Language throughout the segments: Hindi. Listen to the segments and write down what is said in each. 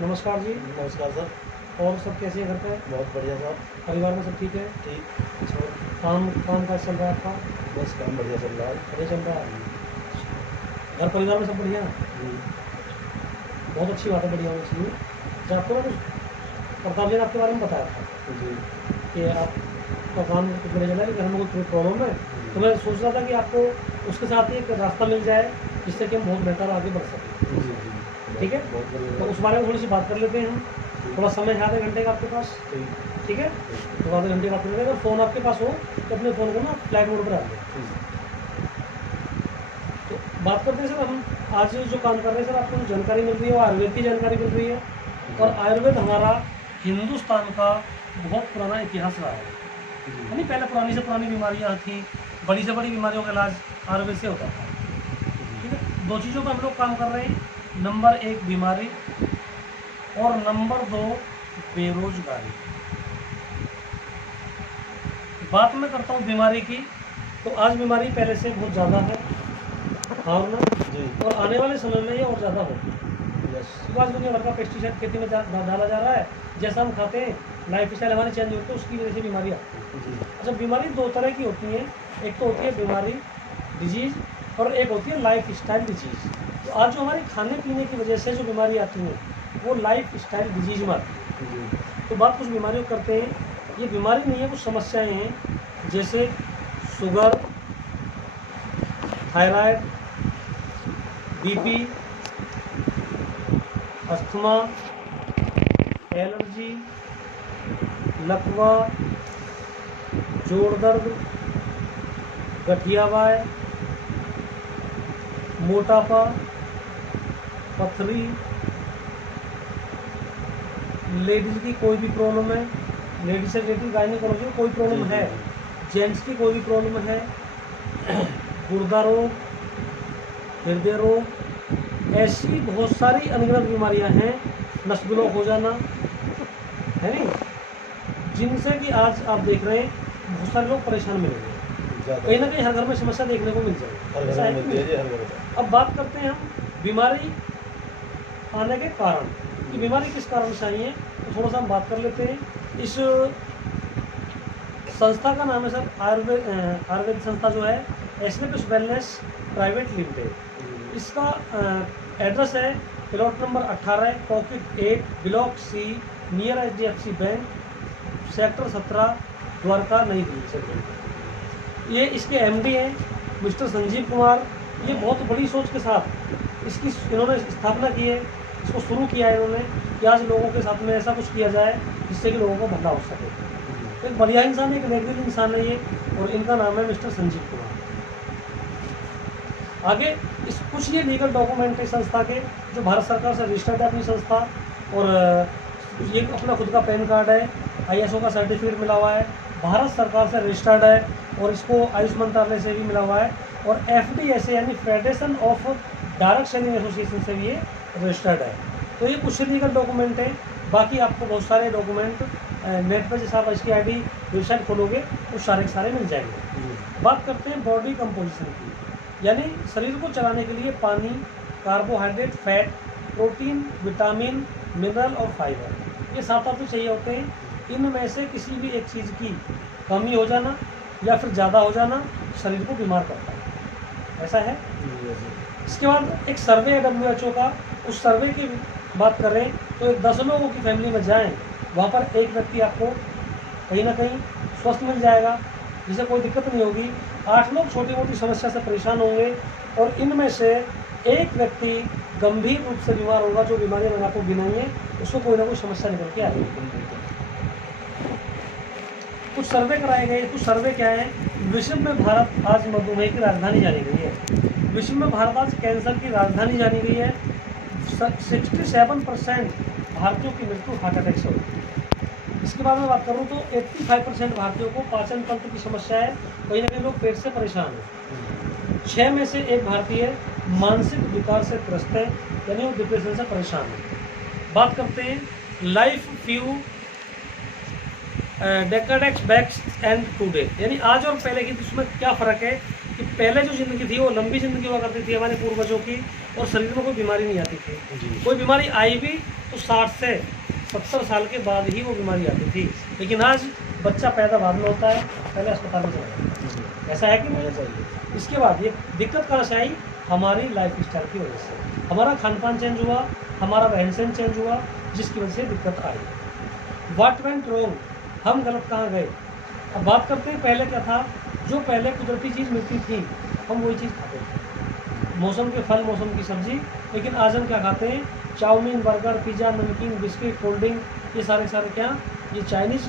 नमस्कार जी। नमस्कार सर। और सब कैसे हैं घर पे? बहुत बढ़िया सर। परिवार में सब ठीक है? ठीक। और काम काम काज चल रहा है आपका? बस काम बढ़िया चल रहा है। बढ़िया चल रहा है। घर परिवार में सब बढ़िया है? जी। बहुत अच्छी बात है, बढ़िया होनी चाहिए। अच्छा, आपको ना कुछ प्रताप जी ने आपके बारे में बताया था जी। कि आपका काम कुछ मेरे चला है कि घर में कोई प्रॉब्लम है, तो मैं सोच रहा था कि आपको उसके साथ ही एक रास्ता मिल जाए जिससे कि हम बहुत बेहतर आगे बढ़ सकें। जी जी। ठीक है, बहुत बढ़िया। तो उस बारे में थोड़ी सी बात कर लेते हैं हम। थोड़ा समय है आधे घंटे का आपके पास? ठीक। ठीक है, तो आधे घंटे बात कर लेते हैं। अगर फ़ोन आपके पास हो तो अपने फ़ोन को ना फ्लाइट मोड पर डाल दें। तो बात करते हैं सर, हम आज जो काम कर रहे हैं सर, आपको जो जानकारी मिल रही है वो आयुर्वेद की जानकारी मिल रही है। और आयुर्वेद हमारा हिंदुस्तान का बहुत पुराना इतिहास रहा है। यानी पहले पुरानी से पुरानी बीमारियाँ थी, बड़ी से बड़ी बीमारियों का इलाज आयुर्वेद से होता था। ठीक है, दो चीज़ों पर हम लोग काम कर रहे हैं। नंबर 1 बीमारी और नंबर 2 बेरोजगारी। बात मैं करता हूँ बीमारी की, तो आज बीमारी पहले से बहुत ज़्यादा है, हाँ और ना? जी। और आने वाले समय में ये और ज़्यादा होगी। यस। आज दुनिया भर का पेस्टिसाइड खेती में डाला जा रहा है। जैसा हम खाते हैं, लाइफ स्टाइल हमारी चेंज होती है, उसकी वजह से बीमारी आती है। जी। अच्छा, बीमारी दो तरह की होती है। एक तो होती है बीमारी डिजीज़, और एक होती है लाइफ स्टाइल डिजीज़। तो आज जो हमारे खाने पीने की वजह से जो बीमारी आती है वो लाइफ स्टाइल डिजीज में आती है। जी। तो बात कुछ बीमारियों को करते हैं। ये बीमारी नहीं है, कुछ समस्याएं हैं, जैसे sugar, thyroid, BP, asthma, allergy, लकवा, जोड़ दर्द, गठियावाय, मोटापा, पथरी, लेडीज़ की कोई भी प्रॉब्लम है, लेडीज से रिलेटेड गायनिकोलॉजी कोई प्रॉब्लम जी, है, जी। जेंट्स की कोई भी प्रॉब्लम है, गुर्दा रोग, हृदय रोग, ऐसी बहुत सारी अनगिनत बीमारियां हैं, नस ब्लॉक हो जाना, है नहीं, जिनसे कि आज आप देख रहे हैं बहुत सारे लोग परेशान मिलेंगे। कहीं ना कहीं हर घर में समस्या देखने को मिल जाएगी। ऐसा है कि नहीं? अब बात करते हैं हम बीमारी आने के कारण कि बीमारी किस कारण से आई है, तो थोड़ा सा हम बात कर लेते हैं। इस संस्था का नाम है सर आयुर्वेद संस्था जो है एसनेपिस वेलनेस प्राइवेट लिमिटेड। इसका एड्रेस है plot number 18 pocket 8 block C near HDFC bank, sector 17, Dwarka, Nai Delhi से। ये इसके MD हैं मिस्टर संजीव कुमार। ये बहुत बड़ी सोच के साथ इसकी इन्होंने स्थापना की है, इसको शुरू किया है इन्होंने कि आज लोगों के साथ में ऐसा कुछ किया जाए जिससे कि लोगों को भला हो सके। तो एक बढ़िया इंसान है, एक नेगेटिव इंसान है ये, और इनका नाम है मिस्टर संजीव कुमार। आगे इस कुछ ये लीगल डॉक्यूमेंट है संस्था के जो भारत सरकार से रजिस्टर्ड है अपनी संस्था, और ये अपना खुद का पैन कार्ड है, ISO का सर्टिफिकेट मिला हुआ है, भारत सरकार से रजिस्टर्ड है, और इसको आयुष मंत्रालय से भी मिला हुआ है, और FDSA यानी federation of direct selling association से भी ये रजिस्टर्ड है। तो ये कुछ लीगल डॉक्यूमेंट है। बाकी आपको बहुत सारे डॉक्यूमेंट नेट पर जैसे आप इसकी ID वेबसाइट खोलोगे तो सारे के सारे मिल जाएंगे। बात करते हैं बॉडी कंपोजिशन की, यानी शरीर को चलाने के लिए पानी, carbohydrate, fat, protein, vitamin, mineral और फाइबर, ये 7 तत्व चाहिए होते हैं। इनमें से किसी भी एक चीज़ की कमी हो जाना या फिर ज़्यादा हो जाना शरीर को बीमार करता है, ऐसा है। इसके बाद एक सर्वे है WHO का, उस सर्वे की बात करें तो 10 लोगों की फैमिली में जाएं, वहाँ पर एक व्यक्ति आपको कहीं ना कहीं स्वस्थ मिल जाएगा जिसे कोई दिक्कत नहीं होगी। 8 लोग छोटी मोटी समस्या से परेशान होंगे, और इनमें से एक व्यक्ति गंभीर रूप से बीमार होगा। जो बीमारी मैंने आपको गिनाई है उसको कोई ना कोई समस्या निकल के आएगी। कुछ सर्वे कराए गए। कुछ सर्वे क्या है, विश्व में भारत आज मधुमेह की राजधानी जानी गई है। विश्व में भारत आज कैंसर की राजधानी जानी गई है। 67% भारतीयों की मृत्यु हार्ट अटैक से होती है। इसके बाद में बात करूँ तो 85% भारतीयों को पाचन तंत्र की समस्या है, कहीं ना कहीं लोग पेट से परेशान हैं। 6 में से 1 भारतीय मानसिक विकार से ग्रस्त है, यानी वो डिप्रेशन से परेशान है। बात करते हैं life few decades back and today, यानी आज और पहले की इसमें क्या फ़र्क है। कि पहले जो ज़िंदगी थी वो लंबी ज़िंदगी हुआ करती थी हमारे पूर्वजों की, और शरीर में कोई बीमारी नहीं आती थी। जी। कोई बीमारी आई भी तो 60 से 70 साल के बाद ही वो बीमारी आती थी। लेकिन आज बच्चा पैदा बाद में होता है, पहले अस्पताल में चला जाता है। जी। ऐसा है कि नहीं? ऐसा ही है। इसके बाद ये दिक्कत कहाँ से आई? हमारी लाइफ स्टाइल की वजह से। हमारा खान पान चेंज हुआ, हमारा रहन सहन चेंज हुआ, जिसकी वजह से दिक्कत आई। व्हाट वेंट रॉन्ग, हम गलत कहाँ गए? अब बात करते हैं पहले क्या था। जो पहले कुदरती चीज़ मिलती थी हम वही चीज़ खाते थे, मौसम के फल, मौसम की सब्जी। लेकिन आज हम क्या खाते हैं? चाउमीन, बर्गर, पिज़्ज़ा, नमकीन, बिस्किट, कोल्ड ड्रिंक, ये सारे क्या, ये चाइनीज़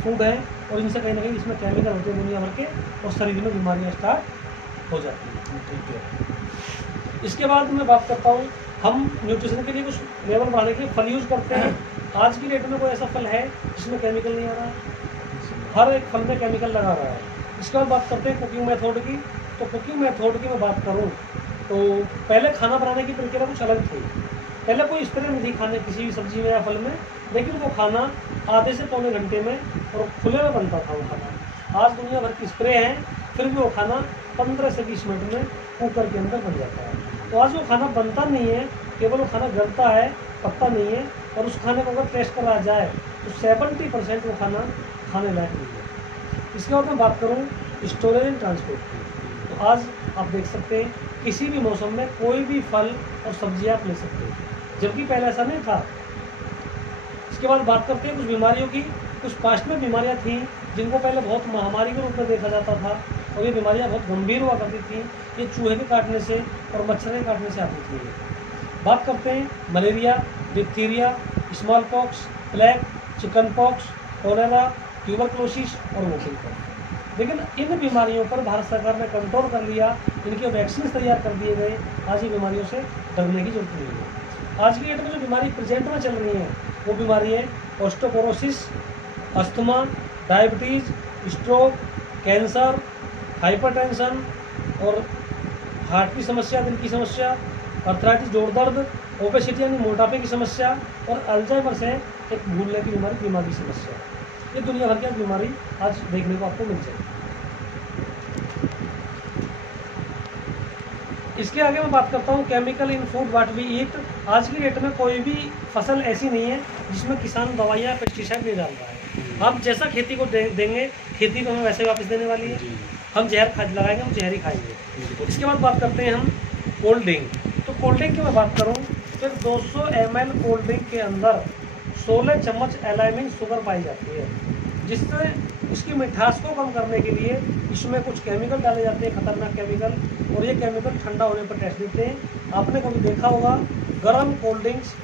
फूड है, और इनसे कहीं ना कहीं इसमें केमिकल होते हैं दुनिया भर के, और शरीर में बीमारियाँ स्टार्ट हो जाती हैं। ठीक है। इसके बाद मैं बात करता हूँ, हम न्यूट्रिशन के लिए कुछ लेवल बढ़ाने के लिए फल यूज़ करते हैं। आज की डेट में कोई ऐसा फल है जिसमें केमिकल नहीं आ रहा है? हर एक फल में केमिकल लगा रहा है। इसके बाद बात करते हैं कुकिंग मेथड की। तो कुकिंग मेथड की मैं बात करूँ तो पहले खाना बनाने की प्रक्रिया कुछ अलग थी। पहले कोई स्प्रे नहीं थी खाने किसी भी सब्जी में या फल में, लेकिन वो खाना आधे से पौने घंटे में और खुले में बनता था वो खाना। आज दुनिया भर की स्प्रे हैं, फिर भी वो खाना 15 से 20 मिनट में कुकर के अंदर बन जाता है। तो आज वो खाना बनता नहीं है, केवल वो खाना गलता है, पकता नहीं है। और उस खाने को अगर टेस्ट करा जाए तो 70% वो खाना खाने लायक नहीं है। इसके बाद मैं बात करूँ स्टोरेज एंड ट्रांसपोर्ट की। तो आज आप देख सकते हैं किसी भी मौसम में कोई भी फल और सब्जियाँ आप ले सकते हैं, जबकि पहले ऐसा नहीं था। इसके बाद बात करते हैं कुछ बीमारियों की। कुछ पास्ट में बीमारियाँ थीं जिनको पहले बहुत महामारी के रूप में देखा जाता था, और ये बीमारियाँ बहुत गंभीर हुआ करती थी। ये चूहे के काटने से और मच्छर के काटने से आती थी। बात करते हैं malaria, diphtheria, small pox, plague, chicken pox, cholera, tuberculosis और वोकिंग पॉक्स। लेकिन इन बीमारियों पर भारत सरकार ने कंट्रोल कर लिया, इनके वैक्सीन तैयार कर दिए गए। आज ये बीमारियों से डरने की जरूरत नहीं है। आज की डेट में जो बीमारी प्रेजेंट में चल रही है वो बीमारी है osteoporosis, asthma, diabetes, stroke, cancer, hypertension और हार्ट की समस्या, दिल की समस्या, अर्थराइटिस, जोड़ दर्द, ओबेसिटी यानी मोटापे की समस्या, और अल्जाइमर से एक भूलने की बीमारी, दिमागी की समस्या। ये दुनिया भर की आज बीमारी आज देखने को आपको मिल जाएगी। इसके आगे मैं बात करता हूँ chemical in food what we eat. आज की डेट में कोई भी फसल ऐसी नहीं है जिसमें किसान दवाइयाँ, पेस्टिसाइड नहीं डाल रहा है। हम जैसा खेती को देंगे, खेती को हमें वैसे वापस देने वाली है। हम जहर खाद लगाएंगे, हम जहर ही खाएंगे। इसके बाद बात करते हैं हम कोल्ड ड्रिंक। तो कोल्ड ड्रिंक की मैं बात करूँ तो 200 ml कोल्ड ड्रिंक के अंदर 16 चम्मच एलाइमिन शुगर पाई जाती है, जिससे इसकी मिठास को कम करने के लिए इसमें कुछ केमिकल डाले जाते हैं, खतरनाक केमिकल, और ये केमिकल ठंडा होने पर टेस्ट देते हैं। आपने कभी देखा होगा गर्म कोल्ड ड्रिंक्स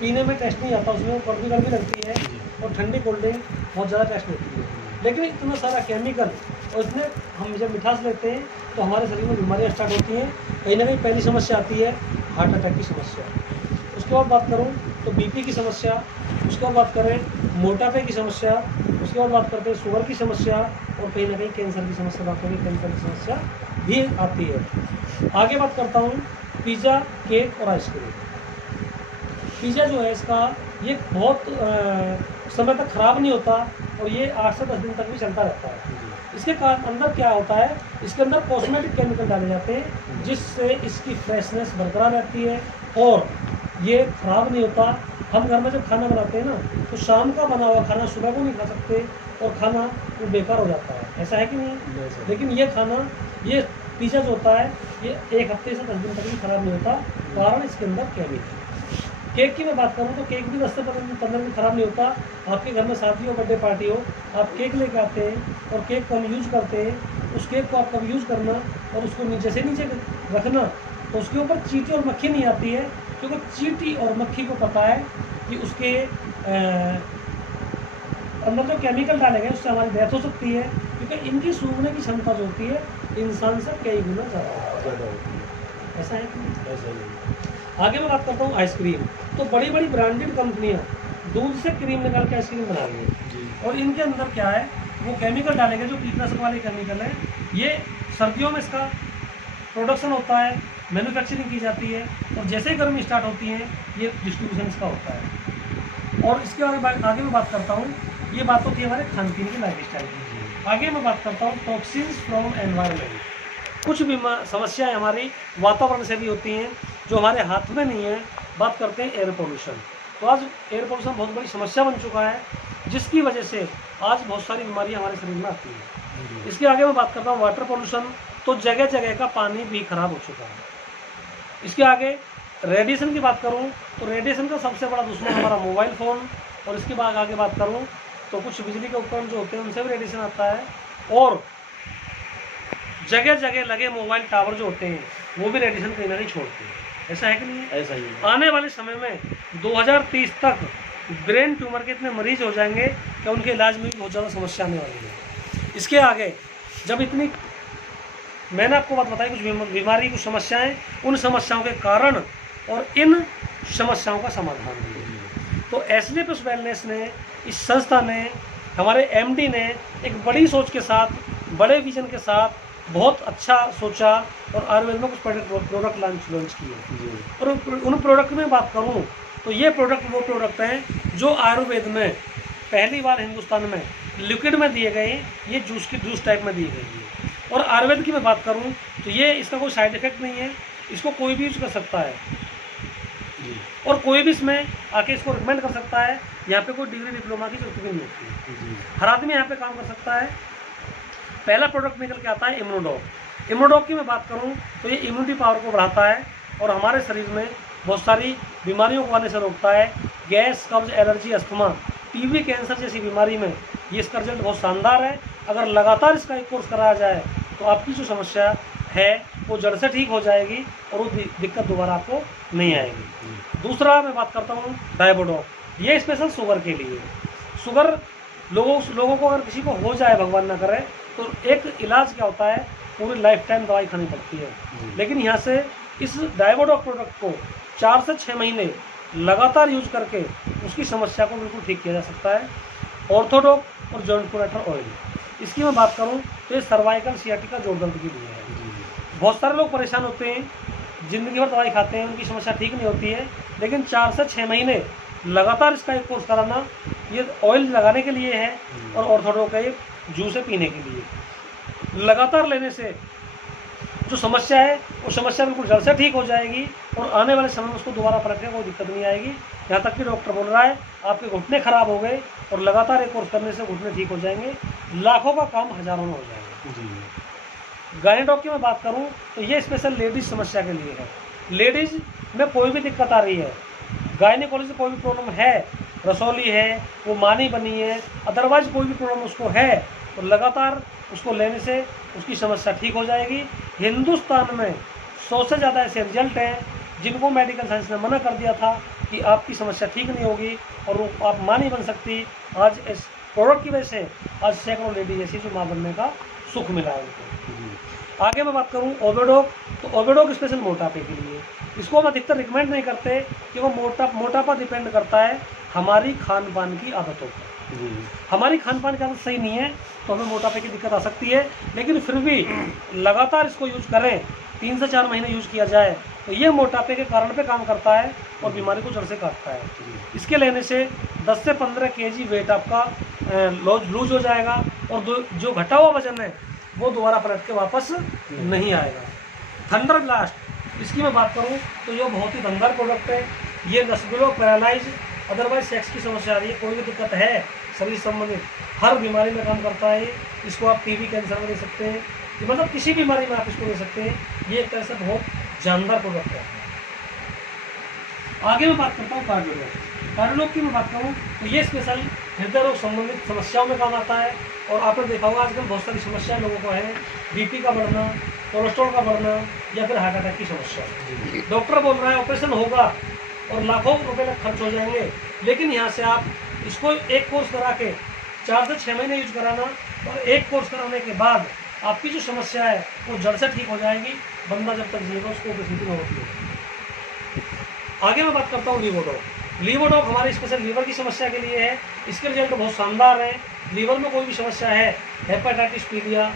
पीने में टेस्ट नहीं आता, उसमें कड़वी कड़वी लगती है, और ठंडी कोल्ड ड्रिंक बहुत ज़्यादा टेस्ट होती है। लेकिन इतना सारा केमिकल और इसमें हम जब मिठास लेते हैं तो हमारे शरीर में बीमारियाँ स्टार्ट होती हैं। कहीं ना कहीं पहली समस्या आती है हार्ट अटैक की समस्या। उसके बाद बात करूँ तो बीपी की समस्या, उसके बाद बात करें मोटापे की समस्या, उसके बाद बात करते हैं शुगर की समस्या, और कहीं ना कहीं कैंसर की समस्या, बात करें कैंसर की समस्या भी आती है। आगे बात करता हूँ पिज़्ज़ा, केक और आइसक्रीम। पिज़्ज़ा जो है इसका ये बहुत समय तक ख़राब नहीं होता, और ये 8 से 10 दिन तक भी चलता रहता है। इसके अंदर क्या होता है, इसके अंदर कॉस्मेटिक केमिकल डाले जाते हैं जिससे इसकी फ्रेशनेस बरकरार रहती है और ये ख़राब नहीं होता। हम घर में जब खाना बनाते हैं ना तो शाम का बना हुआ खाना सुबह को नहीं खा सकते, और खाना वो बेकार हो जाता है। ऐसा है कि नहीं? लेकिन ये खाना, ये पिज़्ज़ा जो होता है ये 1 हफ्ते से 10 दिन तक भी ख़राब नहीं होता, कारण इसके अंदर केमिकल। केक की मैं बात करूँ तो केक भी 10 से 15 दिन खराब नहीं होता। आपके घर में शादी हो, बर्थडे पार्टी हो, आप केक लेके आते हैं और केक को हम यूज़ करते हैं। उस केक को आप कभी यूज़ करना और उसको नीचे से नीचे रखना, तो उसके ऊपर चींटी और मक्खी नहीं आती है, क्योंकि चींटी और मक्खी को पता है कि उसके अंदर जो केमिकल डाले गए उससे हमारी डेथ हो सकती है, क्योंकि इनकी सूंघने की क्षमता जो होती है इंसान से कई गुना ज़्यादा होती है। ऐसा है कि ऐसा ही है। आगे मैं बात करता हूँ आइसक्रीम। तो बड़ी बड़ी ब्रांडेड कंपनियाँ दूध से क्रीम निकाल के आइसक्रीम बना रही है, और इनके अंदर क्या है, वो केमिकल डालेंगे जो कीटनाशक वाले केमिकल है। ये सर्दियों में इसका प्रोडक्शन होता है, मैन्युफैक्चरिंग की जाती है, और जैसे ही गर्मी स्टार्ट होती है ये डिस्ट्रीब्यूशन इसका होता है। और इसके आगे मैं बात करता हूँ, ये बात होती है हमारे खान पीन की, लाइफ स्टाइल की। आगे मैं बात करता हूँ टॉक्सिन्स फ्रॉम एनवायरनमेंट। कुछ भी समस्याएं हमारी वातावरण से भी होती हैं जो हमारे हाथ में नहीं है। बात करते हैं एयर पोल्यूशन। तो आज एयर पोल्यूशन बहुत बड़ी समस्या बन चुका है, जिसकी वजह से आज बहुत सारी बीमारियां हमारे शरीर में आती हैं। इसके आगे मैं बात करता हूँ वाटर पोल्यूशन। तो जगह जगह का पानी भी खराब हो चुका है। इसके आगे रेडिएशन की बात करूं तो रेडिएशन का सबसे बड़ा दुश्मन हमारा मोबाइल फ़ोन, और इसके बाद आगे बात करूं तो कुछ बिजली के उपकरण जो होते हैं उनसे भी रेडिएशन आता है, और जगह जगह लगे मोबाइल टावर जो होते हैं वो भी रेडिएशन कहीं ना कहीं छोड़ते हैं। ऐसा है कि नहीं है? ऐसा ही है। आने वाले समय में 2030 तक ब्रेन ट्यूमर के इतने मरीज हो जाएंगे कि उनके इलाज में भी बहुत ज़्यादा समस्या आने वाली है। इसके आगे जब इतनी मैंने आपको बात बताई, कुछ बीमारी, कुछ समस्याएं, उन समस्याओं के कारण और इन समस्याओं का समाधान भी है। तो एसडीएस वेलनेस ने, इस संस्था ने, हमारे एमडी ने एक बड़ी सोच के साथ, बड़े विजन के साथ बहुत अच्छा सोचा और आयुर्वेद में कुछ प्रोडक्ट लॉन्च किए। और उन प्रोडक्ट में बात करूं तो ये प्रोडक्ट वो प्रोडक्ट हैं जो आयुर्वेद में पहली बार हिंदुस्तान में लिक्विड में दिए गए। ये जूस टाइप में दिए गए हैं। और आयुर्वेद की मैं बात करूं तो ये इसका कोई साइड इफेक्ट नहीं है, इसको कोई भी यूज कर सकता है और कोई भी इसमें आके इसको रिकमेंड कर सकता है। यहाँ पे कोई डिग्री डिप्लोमा की जरूरत भी नहीं होती है, हर आदमी यहाँ पे काम कर सकता है। पहला प्रोडक्ट निकल के आता है इम्यूनोडॉग। इम्यूनोडॉग की मैं बात करूँ तो ये इम्यूनिटी पावर को बढ़ाता है और हमारे शरीर में बहुत सारी बीमारियों को आने से रोकता है। गैस, कब्ज, एलर्जी, अस्थमा, टीबी, कैंसर जैसी बीमारी में ये इसका रिजल्ट बहुत शानदार है। अगर लगातार इसका एक कोर्स कराया जाए तो आपकी जो समस्या है वो जड़ से ठीक हो जाएगी और वो दिक्कत दोबारा आपको नहीं आएगी। दूसरा मैं बात करता हूँ डायबोडॉग। ये स्पेशल शुगर के लिए। शुगर लोगों को अगर किसी को हो जाए, भगवान ना करे, तो एक इलाज क्या होता है, पूरी लाइफ टाइम दवाई खानी पड़ती है। लेकिन यहाँ से इस डायबोडॉग प्रोडक्ट को 4 से 6 महीने लगातार यूज करके उसकी समस्या को बिल्कुल ठीक किया जा सकता है। ऑर्थोडॉग और जॉइंट प्रोटेक्टर ऑयल, इसकी मैं बात करूं तो ये सर्वाइकल, सियाटिका, जोड़ दर्द के लिए है। बहुत सारे लोग परेशान होते हैं, ज़िंदगी भर दवाई खाते हैं, उनकी समस्या ठीक नहीं होती है। लेकिन 4 से 6 महीने लगातार इसका एक कोर्स कराना, ये ऑयल लगाने के लिए है और ऑर्थोडॉग का ये जूस है पीने के लिए। लगातार लेने से जो समस्या है वो समस्या बिल्कुल जड़ से ठीक हो जाएगी और आने वाले समय में उसको दोबारा पलटने कोई दिक्कत नहीं आएगी। यहाँ तक कि डॉक्टर बोल रहा है आपके घुटने खराब हो गए और लगातार एक कोर्स करने से घुटने ठीक हो जाएंगे। लाखों का काम हजारों में हो जाएगा। गायनेडॉग की मैं बात करूँ तो ये स्पेशल लेडीज समस्या के लिए है। लेडीज में कोई भी दिक्कत आ रही है, गायनेकोलॉजी से कोई भी प्रॉब्लम है, रसौली है, वो मानी बनी है, अदरवाइज कोई भी प्रॉब्लम उसको है, तो लगातार उसको लेने से उसकी समस्या ठीक हो जाएगी। हिंदुस्तान में 100 से ज़्यादा ऐसे रिजल्ट हैं जिनको मेडिकल साइंस ने मना कर दिया था कि आपकी समस्या ठीक नहीं होगी और वो आप मां नहीं बन सकती। आज इस प्रोडक्ट की वजह से आज सैकड़ों लेडीज ऐसी जो मां बनने का सुख मिला है उनको। आगे मैं बात करूँ ओबेडॉग, तो ओबेडॉग स्पेशल मोटापे के लिए। इसको हम अधिकतर रिकमेंड नहीं करते क्योंकि मोटापा डिपेंड करता है हमारी खान पान की आदतों पर। हमारी खान पान की आदत सही नहीं है तो हमें मोटापे की दिक्कत आ सकती है। लेकिन फिर भी लगातार इसको यूज करें, 3 से 4 महीने यूज किया जाए तो ये मोटापे के कारण पे काम करता है और बीमारी को जड़ से काटता है। इसके लेने से 10 से 15 kg वेट आपका लूज हो जाएगा और जो घटा हुआ वजन है वो दोबारा पलट के वापस नहीं आएगा। थंडर ब्लास्ट, इसकी मैं बात करूं तो ये बहुत ही दमदार प्रोडक्ट है। ये नसबुलो, पैरालाइज, अदरवाइज सेक्स की समस्या आ रही है, कोई भी दिक्कत है शरीर संबंधित, हर बीमारी में काम करता है। इसको आप टीबी, कैंसर में ले सकते हैं, मतलब किसी बीमारी में आप इसको ले सकते हैं। ये एक तरह से बहुत जानदार प्रोडक्ट है। आगे मैं बात करता हूँ कार्डियोलॉग। कार्डियोलॉग की मैं बात करूँ तो ये स्पेशल हृदय रोग संबंधित समस्याओं में काम आता है। और आपने देखा होगा आजकल बहुत सारी समस्याएं लोगों को है, बीपी का बढ़ना, कोलेस्ट्रॉल का बढ़ना या फिर हार्ट अटैक की समस्या। डॉक्टर बोल रहा है ऑपरेशन होगा और लाखों रुपए तक खर्च हो जाएंगे, लेकिन यहाँ से आप इसको एक कोर्स करा के 4 से 6 महीने यूज कराना और एक कोर्स कराने के बाद आपकी जो समस्या है वो जड़ से ठीक हो जाएगी। बंदा जब तक जिएगा उसको ऑपरेशन की जरूरत नहीं। आगे मैं बात करता हूँ लीवोडॉग। लीवोडॉग हमारे स्पेशल लीवर की समस्या के लिए है। इसके रिजल्ट बहुत शानदार है। लीवर में कोई भी समस्या है, हेपेटाइटिस, पीलिया,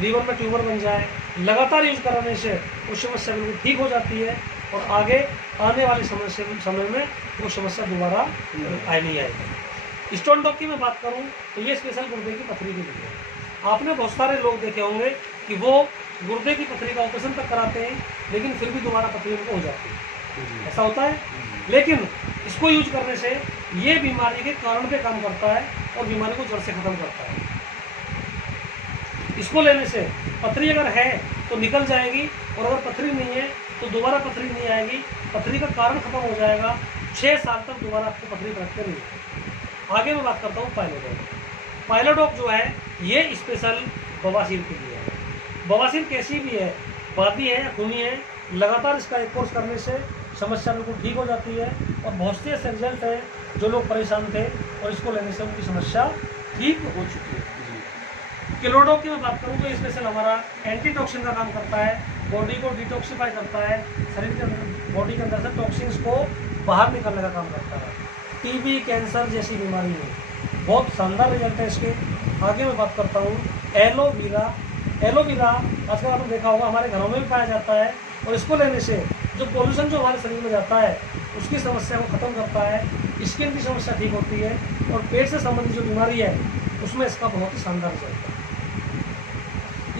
लीवर में ट्यूमर बन जाए, लगातार यूज कराने से उस समस्या बिल्कुल ठीक हो जाती है और आगे आने वाले समय में वो समस्या दोबारा नहीं आएगी। स्टोन डॉग की मैं बात करूं तो ये स्पेशल गुर्दे की पथरी के लिए है। आपने बहुत सारे लोग देखे होंगे कि वो गुर्दे की पथरी का ऑपरेशन तक कराते हैं, लेकिन फिर भी दोबारा पथरी उनको हो जाती है। ऐसा होता है। लेकिन इसको यूज करने से ये बीमारी के कारण पे काम करता है और बीमारी को जड़ से खत्म करता है। इसको लेने से पथरी अगर है तो निकल जाएगी, और अगर पथरी नहीं है तो दोबारा पथरी नहीं आएगी, पथरी का कारण खत्म हो जाएगा। 6 साल तक दोबारा आपको पथरी बरकते नहीं है। आगे मैं बात करता हूँ पाइलोडॉक। पाइलोडॉक जो है ये स्पेशल बवासीर के लिए है। बवासीर कैसी भी है, बादी है या खूनी है, लगातार इसका एक कोर्स करने से समस्या बिल्कुल ठीक हो जाती है। और बहुत से ऐसे रिजल्ट हैं जो लोग परेशान थे और इसको लेने से उनकी समस्या ठीक हो चुकी है। किलोडॉक की मैं बात करूँ तो स्पेशल हमारा एंटीटॉक्सिन का काम करता है, बॉडी को डिटॉक्सिफाई करता है, शरीर के अंदर बॉडी के अंदर से टॉक्सिन्स को बाहर निकालने का काम करता है। टीबी, कैंसर जैसी बीमारी में बहुत शानदार रिजल्ट है इसके। आगे मैं बात करता हूँ एलोवेरा। एलोवेरा आजकल आपने देखा होगा हमारे घरों में भी पाया जाता है, और इसको लेने से जो पोल्यूशन जो हमारे शरीर में जाता है उसकी समस्या को ख़त्म करता है, स्किन की समस्या ठीक होती है, और पेट से संबंधित जो बीमारी है उसमें इसका बहुत ही शानदार रिजल्ट है।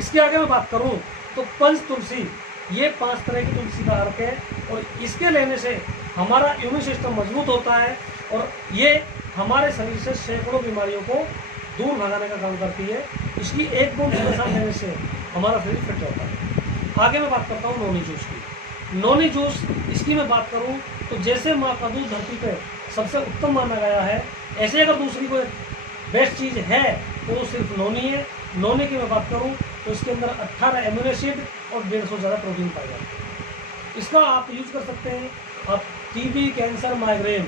इसके आगे मैं बात करूं तो पंच तुलसी, ये 5 तरह की तुलसी का अर्क है, और इसके लेने से हमारा इम्यून सिस्टम मजबूत होता है, और ये हमारे शरीर से सैकड़ों बीमारियों को दूर भगाने का काम करती है। इसकी एक बूंद सुबह शाम लेने से हमारा शरीर फिट रहता है। आगे मैं बात करता हूँ नोनी जूस की। नोनी जूस इसकी मैं बात करूँ तो जैसे माँ का दूध धरती पे सबसे उत्तम माना गया है, ऐसे अगर दूसरी कोई बेस्ट चीज़ है तो वो सिर्फ नोनी है। नोनी की मैं बात करूँ तो इसके अंदर 18 एमिनो एसिड और 150 से ज़्यादा प्रोटीन पाए जाते हैं। इसका आप यूज़ कर सकते हैं। आप टीबी, कैंसर, माइग्रेन,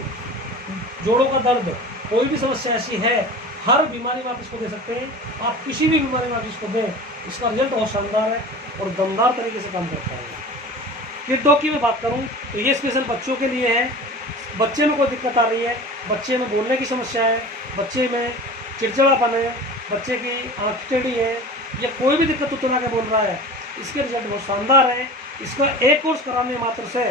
जोड़ों का दर्द, कोई भी समस्या ऐसी है, हर बीमारी में आप इसको दे सकते हैं। आप किसी भी बीमारी में आप इसको दें, इसका रिजल्ट बहुत शानदार है और दमदार तरीके से काम करता है। किडडॉक की मैं बात करूँ तो ये स्पेशल बच्चों के लिए है। बच्चे में कोई दिक्कत आ रही है, बच्चे में बोलने की समस्या है, बच्चे में चिड़चिड़ापन है, बच्चे की आँख टेढ़ी है, या कोई भी दिक्कत उतना के बोल रहा है, इसके रिजल्ट बहुत शानदार है। इसका एक कोर्स कराने मात्र से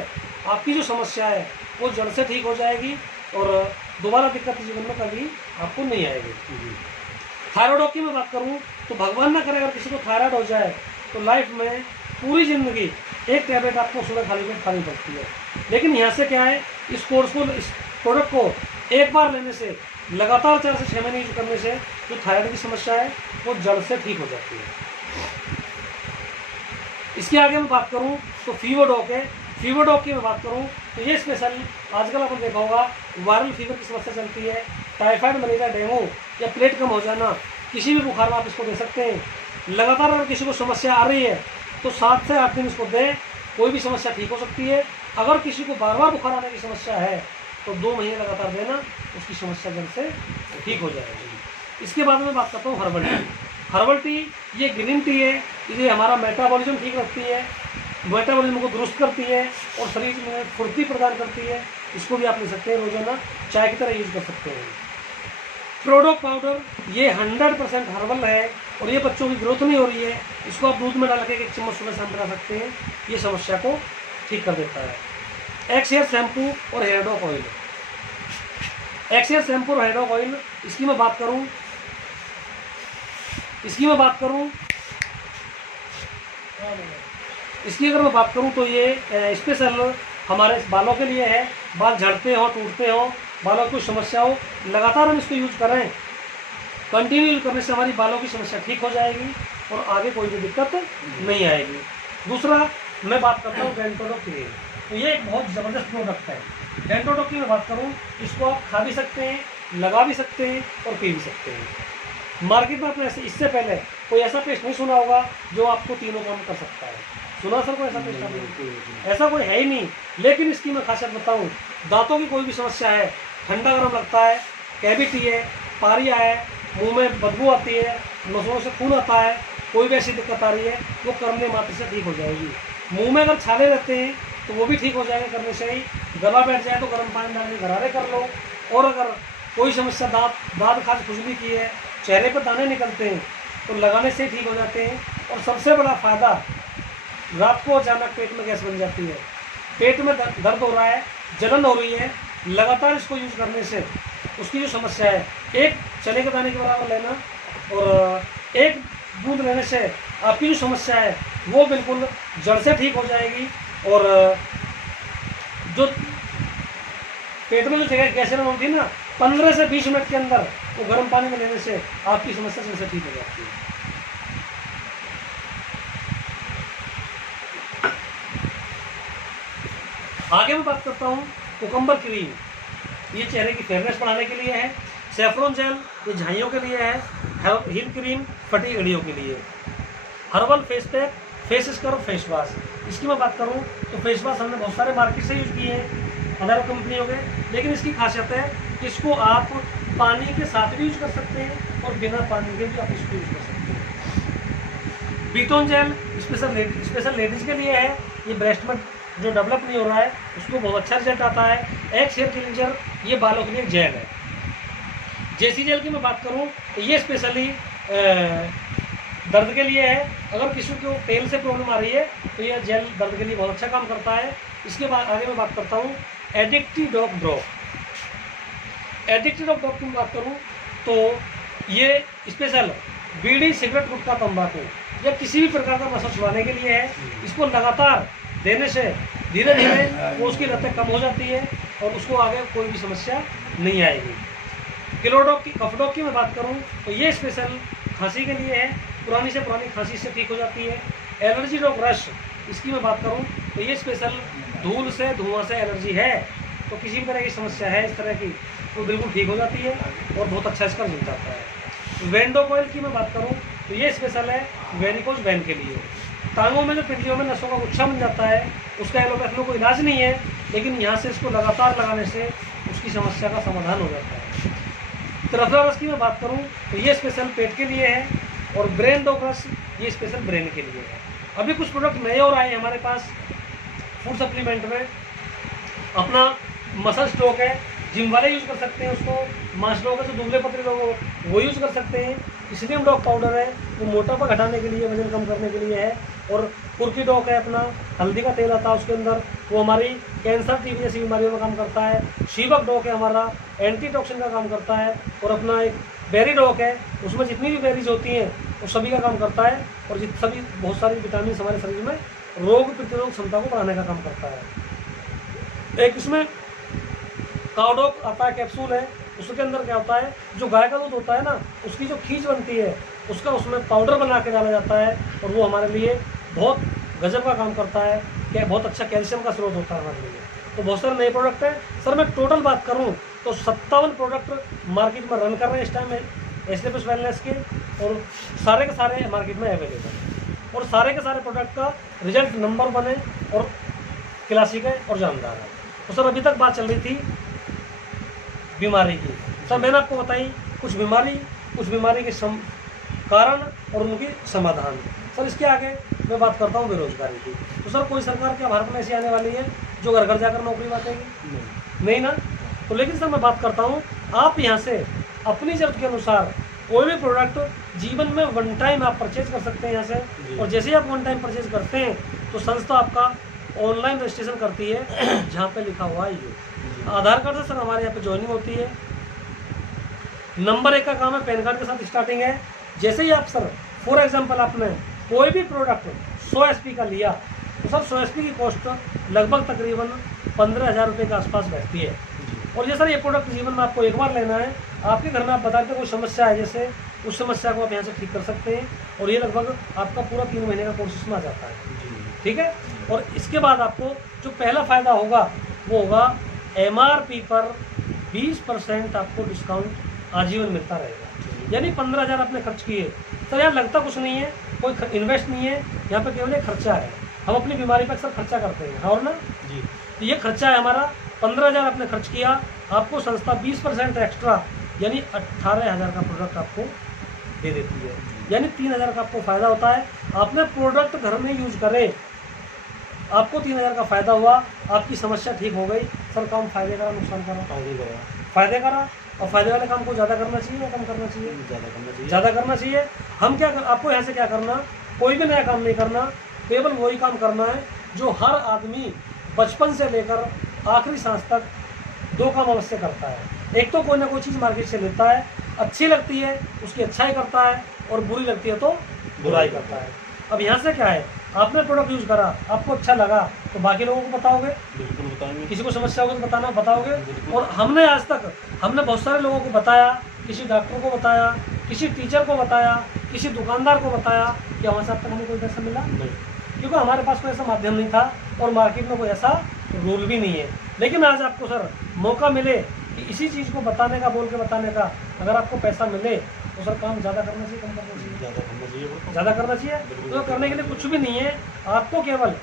आपकी जो समस्या है वो जड़ से ठीक हो जाएगी, और दोबारा दिक्कत जीवन में कभी आपको नहीं आएगी। थायराइड की मैं बात करूँ तो भगवान ना करे अगर किसी को थायराइड हो जाए तो लाइफ में पूरी ज़िंदगी एक टैबलेट आपको सुबह खाली पेट खानी पड़ती है। लेकिन यहाँ से क्या है, इस कोर्स को, इस प्रोडक्ट को एक बार लेने से लगातार 4 से 6 महीने यूज करने से जो थायराइड की समस्या है वो जड़ से ठीक हो जाती है। इसके आगे मैं बात करूँ तो फीवरडॉक है। फीवरडॉक की मैं बात करूँ तो ये स्पेशल आजकल आपने देखा होगा वायरल फीवर की समस्या चलती है, टाइफाइड, मलेरिया, डेंगू या प्लेट कम हो जाना, किसी भी बुखार में आप इसको दे सकते हैं। लगातार अगर किसी को समस्या आ रही है तो 7 से 8 दिन इसको दें, कोई भी समस्या ठीक हो सकती है। अगर किसी को बार बार बुखार आने की समस्या है तो 2 महीने लगातार देना, उसकी समस्या जड़ से ठीक हो जाएगी। इसके बाद में बात करता हूँ हर्बल टी। हर्बल टी ये ग्रीन टी है, ये हमारा मेटाबॉलिज्म ठीक रखती है, मेटाबॉलिज्म को दुरुस्त करती है और शरीर में फुर्ती प्रदान करती है। इसको भी आप ले सकते हैं, रोजाना चाय की तरह यूज कर सकते हैं। प्रोडोक पाउडर ये 100% हर्बल है, और ये बच्चों की ग्रोथ नहीं हो रही है, इसको आप दूध में डाल के 1 चम्मच सुबह शाम पिला सकते हैं, ये समस्या को ठीक कर देता है। एक्स हेयर शैम्पू और हेयरडॉक ऑयल। एक्स हेयर शैम्पू और हेयरडॉक ऑयल इसकी मैं बात करूं इसकी अगर मैं बात करूं तो ये स्पेशल हमारे बालों के लिए है। बाल झड़ते हो, टूटते हो, बालों की समस्या हो, लगातार हम इसको यूज करें, कंटिन्यू यूज करने से हमारी बालों की समस्या ठीक हो जाएगी और आगे कोई भी दिक्कत नहीं आएगी। दूसरा मैं बात करता हूँ डेंटोडॉक की। तो ये एक बहुत ज़बरदस्त प्रोडक्ट है। डेंटोडॉक की मैं बात करूँ, इसको आप खा भी सकते हैं, लगा भी सकते हैं और पी भी सकते हैं। मार्केट में आपने इससे पहले कोई ऐसा पेस्ट नहीं सुना होगा जो आपको तीनों काम कर सकता है। सुना सर कोई ऐसा पेस्ट आपने? ऐसा कोई है ही नहीं। लेकिन इसकी मैं खासियत बताऊं, दांतों की कोई भी समस्या है, ठंडा गर्म लगता है, कैविटी है, पारिया है, मुंह में बदबू आती है, नसों से खून आता है, कोई भी ऐसी दिक्कत आ रही है, वो करने मात्र से ठीक हो जाएगी। मुंह में अगर छाले रहते हैं तो वो भी ठीक हो जाएगा करने से ही। गला बैठ जाए तो गर्म पानी डाल के गरारे कर लो। और अगर कोई समस्या दांत खाज खुजली की है, चेहरे पर दाने निकलते हैं तो लगाने से ठीक हो जाते हैं। और सबसे बड़ा फ़ायदा, रात को अचानक पेट में गैस बन जाती है, पेट में दर्द हो रहा है, जलन हो रही है, लगातार इसको यूज़ करने से उसकी जो समस्या है, एक चने के दाने के बराबर लेना और एक दूध लेने से आपकी जो समस्या है वो बिल्कुल जड़ से ठीक हो जाएगी। और जो पेट में जो जगह गैस होती है ना, 15 से 20 मिनट के अंदर वो गर्म पानी में लेने से आपकी समस्या जड़ से ठीक हो जाती है। आगे मैं बात करता हूँ कुकम्बर क्रीम। ये चेहरे की फेयरनेस बढ़ाने के लिए है। सेफ्रॉन जेल ये झाइयों के लिए है। हिल क्रीम फटी एड़ियों के लिए। Herbal face pack, face scrub, face wash. इसकी मैं बात करूँ तो फेस वॉश हमने बहुत सारे मार्केट से यूज किए हैं अदर कंपनियों के, लेकिन इसकी खासियत है कि इसको आप पानी के साथ भी यूज कर सकते हैं और बिना पानी के भी आप इसको यूज कर सकते हैं। बीटोन जेल स्पेशल लेडीज के लिए है। ये ब्रेस्ट में जो डेवलप नहीं हो रहा है उसको बहुत अच्छा रिजल्ट आता है। एक्स हेयर क्लींजर ये बालों के लिए जेल है। जेसी जेल की मैं बात करूं तो ये स्पेशली दर्द के लिए है। अगर किसी को तेल से प्रॉब्लम आ रही है तो ये जेल दर्द के लिए बहुत अच्छा काम करता है। इसके बाद आगे मैं बात करता हूँ एडिक्टिडॉप ड्रॉप। एडिक्टिडॉप ड्रॉप की मैं बात करूँ तो ये स्पेशल बीड़ी, सिगरेट, गुटखा, तंबाकू या किसी भी प्रकार का नशा छुड़ाने के लिए है। इसको लगातार देने से धीरे धीरे वो उसकी लतें कम हो जाती है और उसको आगे कोई भी समस्या नहीं आएगी। किलोडॉक की, कफडॉक की मैं बात करूं तो ये स्पेशल खांसी के लिए है। पुरानी से पुरानी खांसी से ठीक हो जाती है। एलर्जी डॉक रश, इसकी मैं बात करूं तो ये स्पेशल धूल से, धुआं से एलर्जी है तो किसी भी तरह की समस्या है इस तरह की तो बिल्कुल ठीक हो जाती है और बहुत अच्छा इसका रिजल्ट आता है। वेंडो कॉइल की मैं बात करूं तो ये स्पेशल है वेरिकोज वेन के लिए। टांगों में जो पिंडलियों में नसों का गुच्छा बन जाता है उसका एलोपैथ में कोई इलाज नहीं है, लेकिन यहाँ से इसको लगातार लगाने से उसकी समस्या का समाधान हो जाता है। तरफला रस की मैं बात करूँ तो ये स्पेशल पेट के लिए है और ब्रेन डॉक रस ये स्पेशल ब्रेन के लिए है। अभी कुछ प्रोडक्ट नए और आए हैं हमारे पास फूड सप्लीमेंट में। अपना मसल स्टॉक है, जिम वाले यूज़ कर सकते हैं उसको। मांस डॉक है जो दुबले पतले लोग हो वो यूज़ कर सकते हैं। स्लिम डॉक पाउडर है वो मोटापा घटाने के लिए, वजन कम करने के लिए है। और कुर्की डॉक है अपना, हल्दी का तेल आता है उसके अंदर, वो हमारी कैंसर, टीबी जैसी बीमारियों में काम करता है। शीवक डॉक है हमारा, एंटी टॉक्सिन का काम करता है। और अपना एक बेरी डॉक है, उसमें जितनी भी बेरीज होती हैं वो सभी का काम करता है और सभी बहुत सारी विटामिन हमारे शरीर में रोग प्रतिरोधक क्षमता को बढ़ाने का काम करता है। एक इसमें काउडॉक आता है, कैप्सूल है। उसके अंदर क्या होता है, जो गाय का दूध होता है ना उसकी जो खींच बनती है उसका उसमें पाउडर बना के डाला जाता है और वो हमारे लिए बहुत गजब का काम करता है। क्या बहुत अच्छा कैल्शियम का स्रोत होता है हमारे लिए। तो बहुत सारे नए प्रोडक्ट हैं सर। मैं टोटल बात करूं तो 57 प्रोडक्ट मार्केट में रन कर रहे हैं इस टाइम एस्टेब्लिश वेलनेस के, और सारे के सारे मार्केट में अवेलेबल हैं और सारे के सारे प्रोडक्ट का रिजल्ट नंबर 1 है और क्लासिक है और जानदार है। तो सर अभी तक बात चल रही थी बीमारी की। सर मैंने आपको बताई कुछ बीमारी के कारण और उनकी समाधान। सर इसके आगे मैं बात करता हूँ बेरोजगारी की। तो सर कोई सरकार क्या भारत में ऐसी आने वाली है जो घर घर जाकर नौकरी बांटेगी? नहीं ना। तो लेकिन सर मैं बात करता हूँ आप यहाँ से अपनी ज़रूरत के अनुसार कोई भी प्रोडक्ट जीवन में 1 टाइम आप परचेज कर सकते हैं यहाँ से। और जैसे ही आप 1 टाइम परचेज करते हैं तो संस्था आपका ऑनलाइन रजिस्ट्रेशन करती है जहाँ पे लिखा हुआ है ये आधार कार्ड से सर हमारे यहाँ पे ज्वाइनिंग होती है। नंबर 1 का काम है पैन कार्ड के साथ स्टार्टिंग है। जैसे ही आप सर फॉर एग्जांपल आपने कोई भी प्रोडक्ट 100 SP का लिया तो सर 100 SP की कॉस्ट लगभग तकरीबन 15,000 रुपये के आसपास बैठती है। और ये सर ये प्रोडक्ट जीवन में आपको एक बार लेना है। आपके घर में आप बताते कोई समस्या है जैसे उस समस्या को आप यहाँ से ठीक कर सकते हैं और ये लगभग आपका पूरा 3 महीने का कोर्स इसमें आ जाता है। ठीक है। और इसके बाद आपको जो पहला फ़ायदा होगा वो होगा MRP पर 20% आपको डिस्काउंट आजीवन मिलता रहेगा। यानी 15,000 आपने खर्च किए तो यार लगता कुछ नहीं है, कोई इन्वेस्ट नहीं है, यहाँ पे केवल एक खर्चा है। हम अपनी बीमारी पर अक्सर खर्चा करते हैं और ना जी, तो ये खर्चा है हमारा। 15,000 आपने खर्च किया, आपको संस्था 20% एक्स्ट्रा यानी 18,000 का प्रोडक्ट आपको दे देती है। यानी 3,000 का आपको फ़ायदा होता है। आपने प्रोडक्ट घर में यूज करे, आपको 3,000 का फ़ायदा हुआ, आपकी समस्या ठीक हो गई। सर काम फायदे का नुकसान करा? फायदे करा। और फायदे वाले काम को ज़्यादा करना चाहिए या कम करना चाहिए? ज़्यादा करना चाहिए। हम क्या आपको यहाँ से क्या करना, कोई भी नया काम नहीं करना, केवल वही काम करना है जो हर आदमी बचपन से लेकर आखिरी सांस तक 2 काम अवश्य करता है। एक तो कोई ना कोई चीज़ मार्केट से लेता है, अच्छी लगती है उसकी अच्छाई करता है और बुरी लगती है तो बुराई करता है। अब यहाँ से क्या है, आपने प्रोडक्ट यूज़ करा, आपको अच्छा लगा तो बाकी लोगों को बताओगे, बिल्कुल बताएंगे। किसी को समस्या होगी तो बताओगे। बिल्कुल। और हमने आज तक बहुत सारे लोगों को बताया, किसी डॉक्टर को बताया, किसी टीचर को बताया, किसी दुकानदार को बताया कि वहाँ से अब तक हमें कोई पैसा मिला नहीं। क्योंकि हमारे पास कोई ऐसा माध्यम नहीं था और मार्केट में कोई ऐसा रूल भी नहीं है। लेकिन आज आपको सर मौका मिले कि इसी चीज़ को बताने का, बोल के बताने का, अगर आपको पैसा मिले तो सर काम ज़्यादा करना चाहिए, कम करना चाहिए? ज़्यादा करना चाहिए। ज़्यादा करना चाहिए। तो करने के लिए कुछ भी नहीं है, आपको केवल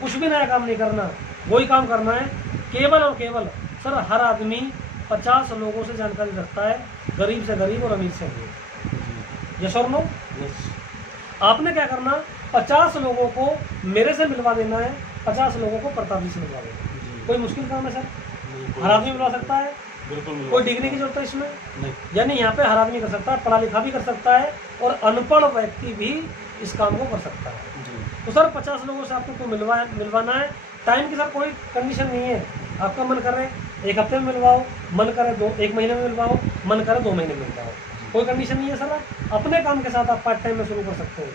कुछ भी नया काम नहीं करना, वही काम करना है केवल और केवल। सर हर आदमी 50 लोगों से जानकारी रखता है, गरीब से गरीब और अमीर से अमीर। यस और नो? यस। आपने क्या करना, 50 लोगों को मेरे से मिलवा देना है, 50 लोगों को प्रताप जी से मिलवा देना। कोई मुश्किल काम है सर? हर आदमी मिलवा सकता है। बिल्कुल। कोई डिग्री की जरूरत है इसमें नहीं। यानी यहाँ पे हर आदमी कर सकता है, पढ़ा लिखा भी कर सकता है और अनपढ़ व्यक्ति भी इस काम को कर सकता है। तो सर 50 लोगों से आपको मिलवाना है। टाइम की सर कोई कंडीशन नहीं है, आपका मन करे 1 हफ्ते में मिलवाओ, मन करे 1 महीने में मिलवाओ, मन करे 2 महीने में मिलवाओ, कोई कंडीशन नहीं है सर। अपने काम के साथ आप पार्ट टाइम में शुरू कर सकते हैं।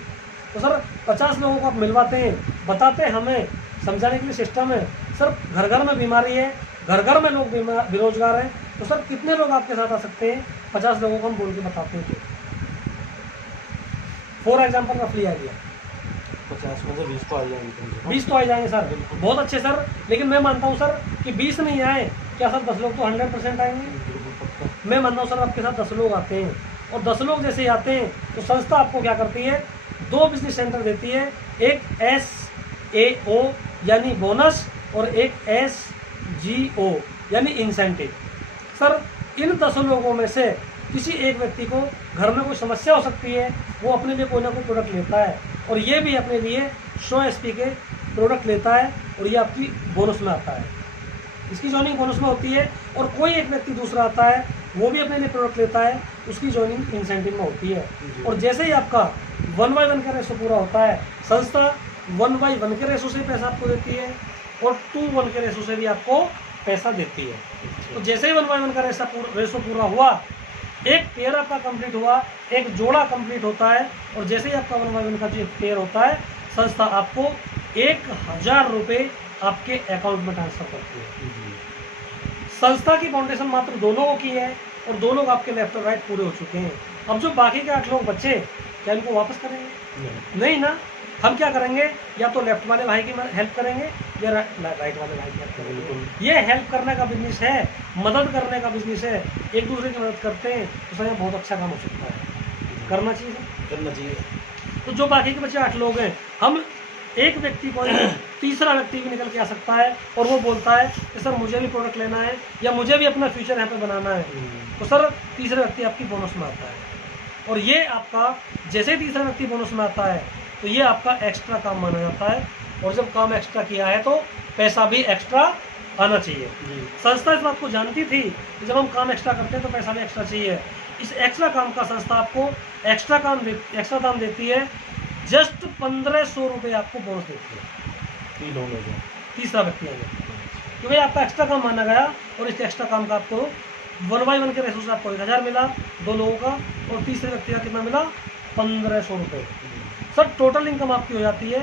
तो सर 50 लोगों को आप मिलवाते हैं, बताते हैं, हमें समझाने के लिए सिस्टम है। सर घर घर में बीमारी है, घर घर में लोग बेरोजगार हैं, तो सर कितने लोग आपके साथ आ सकते हैं? 50 लोगों को हम बोल के बताते हैं। फॉर एग्जाम्पल रफली आइडिया 50 में से 20 तो आ जाएंगे। 20 तो आ जाएंगे सर, बहुत अच्छे सर। लेकिन मैं मानता हूँ सर कि 20 नहीं आए, क्या सर 10 लोग तो 100% आएंगे। मैं मानता हूँ सर आपके साथ 10 लोग आते हैं और 10 लोग जैसे ही आते हैं तो संस्था आपको क्या करती है, 2 बिजनेस सेंटर देती है, एक SAO यानी बोनस और एक SGO यानी इंसेंटिव। सर इन 10 लोगों में से किसी एक व्यक्ति को घर में कोई समस्या हो सकती है, वो अपने लिए कोई ना कोई प्रोडक्ट लेता है और ये भी अपने लिए 100 SP के प्रोडक्ट लेता है और ये आपकी बोनस में आता है, इसकी जॉइनिंग बोनस में होती है। और कोई एक व्यक्ति दूसरा आता है, वो भी अपने लिए प्रोडक्ट लेता है, उसकी जॉइनिंग इंसेंटिव में होती है। और जैसे ही आपका 1/1 का रेशो पूरा होता है, संस्था 1/1 के रेशो से पैसा आपको देती है और 2:1 के रेशो से भी आपको पैसा देती है। तो जैसे ही 1/1 का रेशो पूरा हुआ, एक पेयर आपका कंप्लीट हुआ, एक जोड़ा कंप्लीट होता है और जैसे ही आपका 1/1 का जो पेयर होता है, संस्था आपको 1000 रुपये आपके अकाउंट में ट्रांसफर करती है। संस्था की फाउंडेशन मात्र 2 लोगों की है और 2 लोग आपके लेफ्ट और राइट पूरे हो चुके हैं। अब जो बाकी के 8 लोग बचे, क्या इनको वापस करेंगे? नहीं ना। हम क्या करेंगे, या तो लेफ्ट वाले भाई की हेल्प करेंगे या राइट वाले भाई की हेल्प करेंगे। ये हेल्प करने का बिजनेस है, मदद करने का बिजनेस है, एक दूसरे की मदद करते हैं तो सर बहुत अच्छा काम हो सकता है। करना चाहिए सर, करना चाहिए। तो जो बाकी के बच्चे 8 लोग हैं, हम एक व्यक्ति को तीसरा व्यक्ति भी निकल के आ सकता है और वो बोलता है कि सर मुझे भी प्रोडक्ट लेना है या मुझे भी अपना फ्यूचर यहाँ पे बनाना है, तो सर तीसरा व्यक्ति आपकी बोनस में आता है। और ये आपका जैसे ही तीसरा व्यक्ति बोनस में आता है तो ये आपका एक्स्ट्रा काम माना जाता है और जब काम एक्स्ट्रा किया है तो पैसा भी एक्स्ट्रा आना चाहिए। संस्था इस बात को जानती थी कि जब हम काम एक्स्ट्रा करते हैं तो पैसा भी एक्स्ट्रा चाहिए। इस एक्स्ट्रा काम का संस्था आपको एक्स्ट्रा दाम देती है, जस्ट 1500 रुपये आपको बोनस देती है। तीसरा व्यक्ति आ गया क्योंकि आपका एक्स्ट्रा काम माना गया और इस एक्स्ट्रा काम का आपको 1/1 के रेशो से आपको 1000 मिला 2 लोगों का और तीसरे व्यक्ति का कितना मिला 1500 रुपये। सर टोटल इनकम आपकी हो जाती है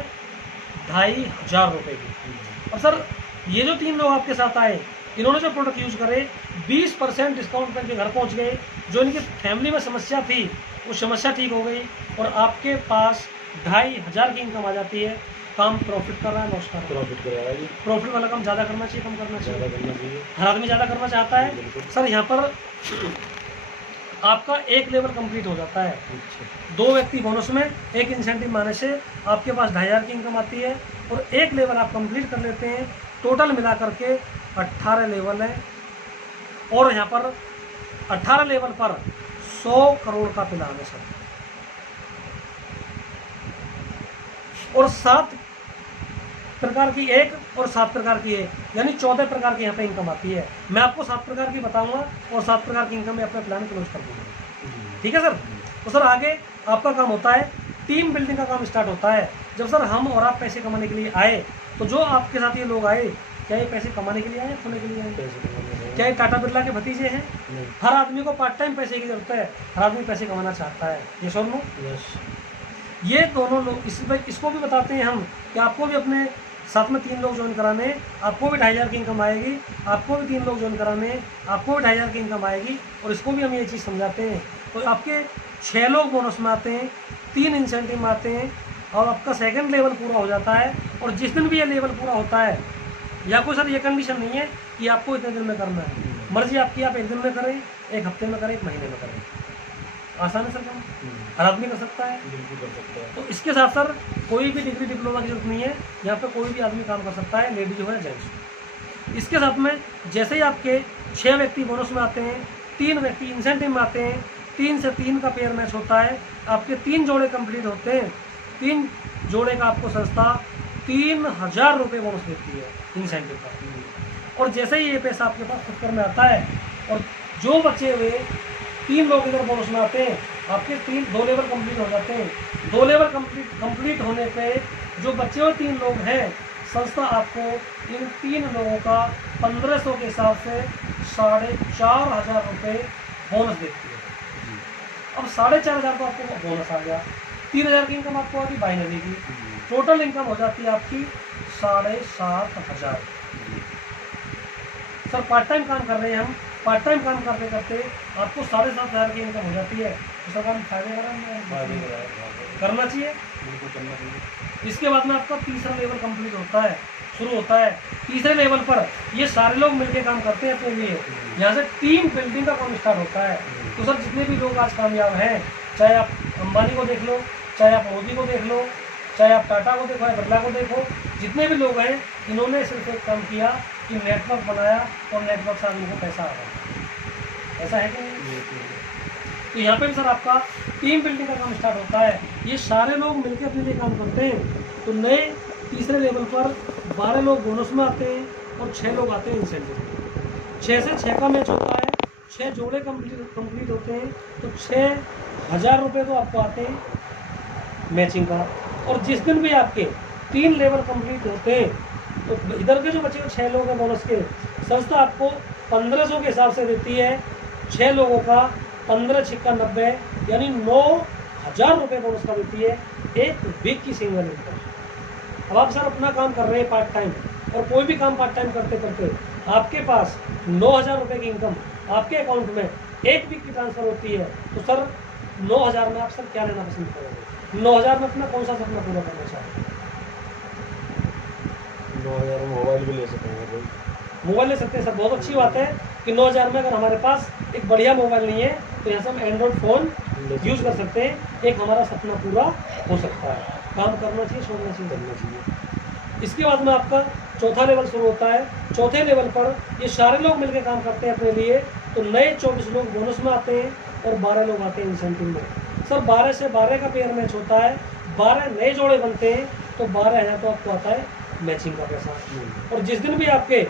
2500 रुपये की। अब सर ये जो 3 लोग आपके साथ आए, इन्होंने जो प्रोडक्ट यूज़ करे 20% डिस्काउंट करके घर पहुंच गए। जो इनकी फैमिली में समस्या थी वो समस्या ठीक हो गई और आपके पास 2500 की इनकम आ जाती है। काम प्रॉफिट कर रहा है, लॉस कर रहा है? प्रॉफिट वाला काम ज़्यादा करना चाहिए, कम करना चाहिए? हर आदमी ज़्यादा करना चाहता है। सर यहाँ पर आपका एक लेवल कंप्लीट हो जाता है, 2 व्यक्ति बोनस में, एक इंसेंटिव माने से आपके पास 2500 की इनकम आती है और एक लेवल आप कंप्लीट कर लेते हैं। टोटल मिला करके 18 लेवल है और यहाँ पर 18 लेवल पर 100 करोड़ का प्लान है सर। और 7 प्रकार की एक और 7 प्रकार की एक, यानी 14 प्रकार की यहाँ पे इनकम आती है। मैं आपको 7 प्रकार की बताऊंगा और 7 प्रकार की इनकम में अपने प्लान क्लोज कर दूंगा। ठीक है सर। तो सर आगे आपका काम होता है, टीम बिल्डिंग का काम स्टार्ट होता है। जब सर हम और आप पैसे कमाने के लिए आए, तो जो आपके साथ ये लोग आए, क्या ये पैसे कमाने के लिए आए, खोने के लिए आए? क्या ये टाटा बिरला के भतीजे हैं? हर आदमी को पार्ट टाइम पैसे की जरूरत है, हर आदमी पैसे कमाना चाहता है। ये सर नो ये दोनों लोग इसको भी बताते हैं हम कि आपको भी अपने साथ में 3 लोग ज्वाइन कराने, आपको भी 2500 की इनकम आएगी, आपको भी 3 लोग ज्वाइन कराने, आपको भी 2500 की इनकम आएगी। और इसको भी हम ये चीज़ समझाते हैं। तो आपके 6 लोग बोनस में आते हैं, 3 इंसेंटिव में आते हैं और आपका सेकंड लेवल पूरा हो जाता है। और जिस दिन भी ये लेवल पूरा होता है, या कोई सर ये कंडीशन नहीं है कि आपको इतने दिन में करना है, मर्जी आपकी, आप 1 दिन में करें, 1 हफ्ते में करें, 1 महीने में करें, आसान है सर काम, हर आदमी कर सकता है। बिल्कुल कर सकता है। तो इसके साथ सर कोई भी डिग्री डिप्लोमा की जरूरत नहीं है, यहाँ पे कोई भी आदमी काम कर सकता है, लेडीज हो या जेंट्स। इसके साथ में जैसे ही आपके 6 व्यक्ति बोनस में आते हैं, 3 व्यक्ति इंसेंटिव में आते हैं, 3 से 3 का पेयर मैच होता है, आपके 3 जोड़े कंप्लीट होते हैं, 3 जोड़े का आपको संस्था 3000 रुपये बोनस देती है इंसेंटिव का। और जैसे ही ये पैसा आपके पास खुद में आता है और जो बचे हुए 3 लोग इधर बोनस में आते हैं, आपके 2 लेवल कंप्लीट हो जाते हैं। 2 लेवल कंप्लीट होने पे जो बचे हुए 3 लोग हैं, संस्था आपको इन 3 लोगों का 1500 के हिसाब से 4500 रुपये बोनस देती है। अब 4500 का आपको बोनस आ गया, 3000 की इनकम आपको आती बाइनरी की, टोटल इनकम हो जाती है आपकी 7500। सर पार्ट टाइम काम कर रहे हैं हम, पार्ट टाइम काम करते करते आपको 7500 की इनकम हो जाती है। तो सर काम फायदे करना चाहिए, बिल्कुल करना चाहिए। इसके बाद में आपका तीसरा लेवल कंप्लीट होता है, शुरू होता है। तीसरे लेवल पर ये सारे लोग मिलकर काम करते हैं अपने लिए, यहाँ से टीम बिल्डिंग का काम स्टार्ट होता है। तो सर जितने भी लोग आज कामयाब हैं, चाहे आप अंबानी को देख लो, चाहे आप मोदी को देख लो, चाहे आप टाटा को देखो या बिरला को देखो, जितने भी लोग हैं, इन्होंने सिर्फ एक काम किया कि नेटवर्क बनाया और नेटवर्क से आदमी को पैसा आ गया। ऐसा है कि नहीं? तो यहाँ पे भी सर आपका टीम बिल्डिंग का काम स्टार्ट होता है। ये सारे लोग मिलकर अपने लिए काम करते हैं। तो नए तीसरे लेवल पर 12 लोग बोनस में आते हैं और 6 लोग आते हैं इंसेंटिव में। 6 से 6 का मैच होता है, 6 जोड़े कंप्लीट होते हैं, तो 6000 रुपये तो आपको आते हैं मैचिंग का। और जिस दिन भी आपके 3 लेवल कंप्लीट होते हैं, तो इधर के जो बचे हुए 6 लोग हैं बोनस के, संस्था आपको 1500 के हिसाब से देती है। 6 लोगों का 15 छिक्का 90, यानी 9000 रुपये बोनस का देती है, एक वीक की सिंगल इनकम। अब आप सर अपना काम कर रहे हैं पार्ट टाइम, और कोई भी काम पार्ट टाइम करते करते आपके पास 9000 रुपये की इनकम आपके अकाउंट में एक वीक की ट्रांसफ़र होती है। तो सर 9000 में आप सर क्या लेना पसंद करोगे? 9000 में अपना कौन सा सपना पूरा करना चाहोगे? 2000 में मोबाइल भी ले सकेंगे कोई। मोबाइल ले सकते हैं सर, बहुत अच्छी बात है कि 9000 में अगर हमारे पास एक बढ़िया मोबाइल नहीं है तो यहाँ से हम एंड्रॉयड फ़ोन यूज़ कर सकते हैं। एक हमारा सपना पूरा हो सकता है। काम करना चाहिए, छोड़ना चाहिए, करना चाहिए। इसके बाद में आपका चौथा लेवल शुरू होता है। चौथे लेवल पर ये सारे लोग मिलकर काम करते हैं अपने लिए। तो नए 24 लोग बोनस में आते हैं और 12 लोग आते हैं इंसेंटिव में। सर 12 से 12 का पेयर मैच होता है, 12 नए जोड़े बनते हैं, तो 12,000 तो आपको आता है मैचिंग का पैसा। और जिस दिन भी आपके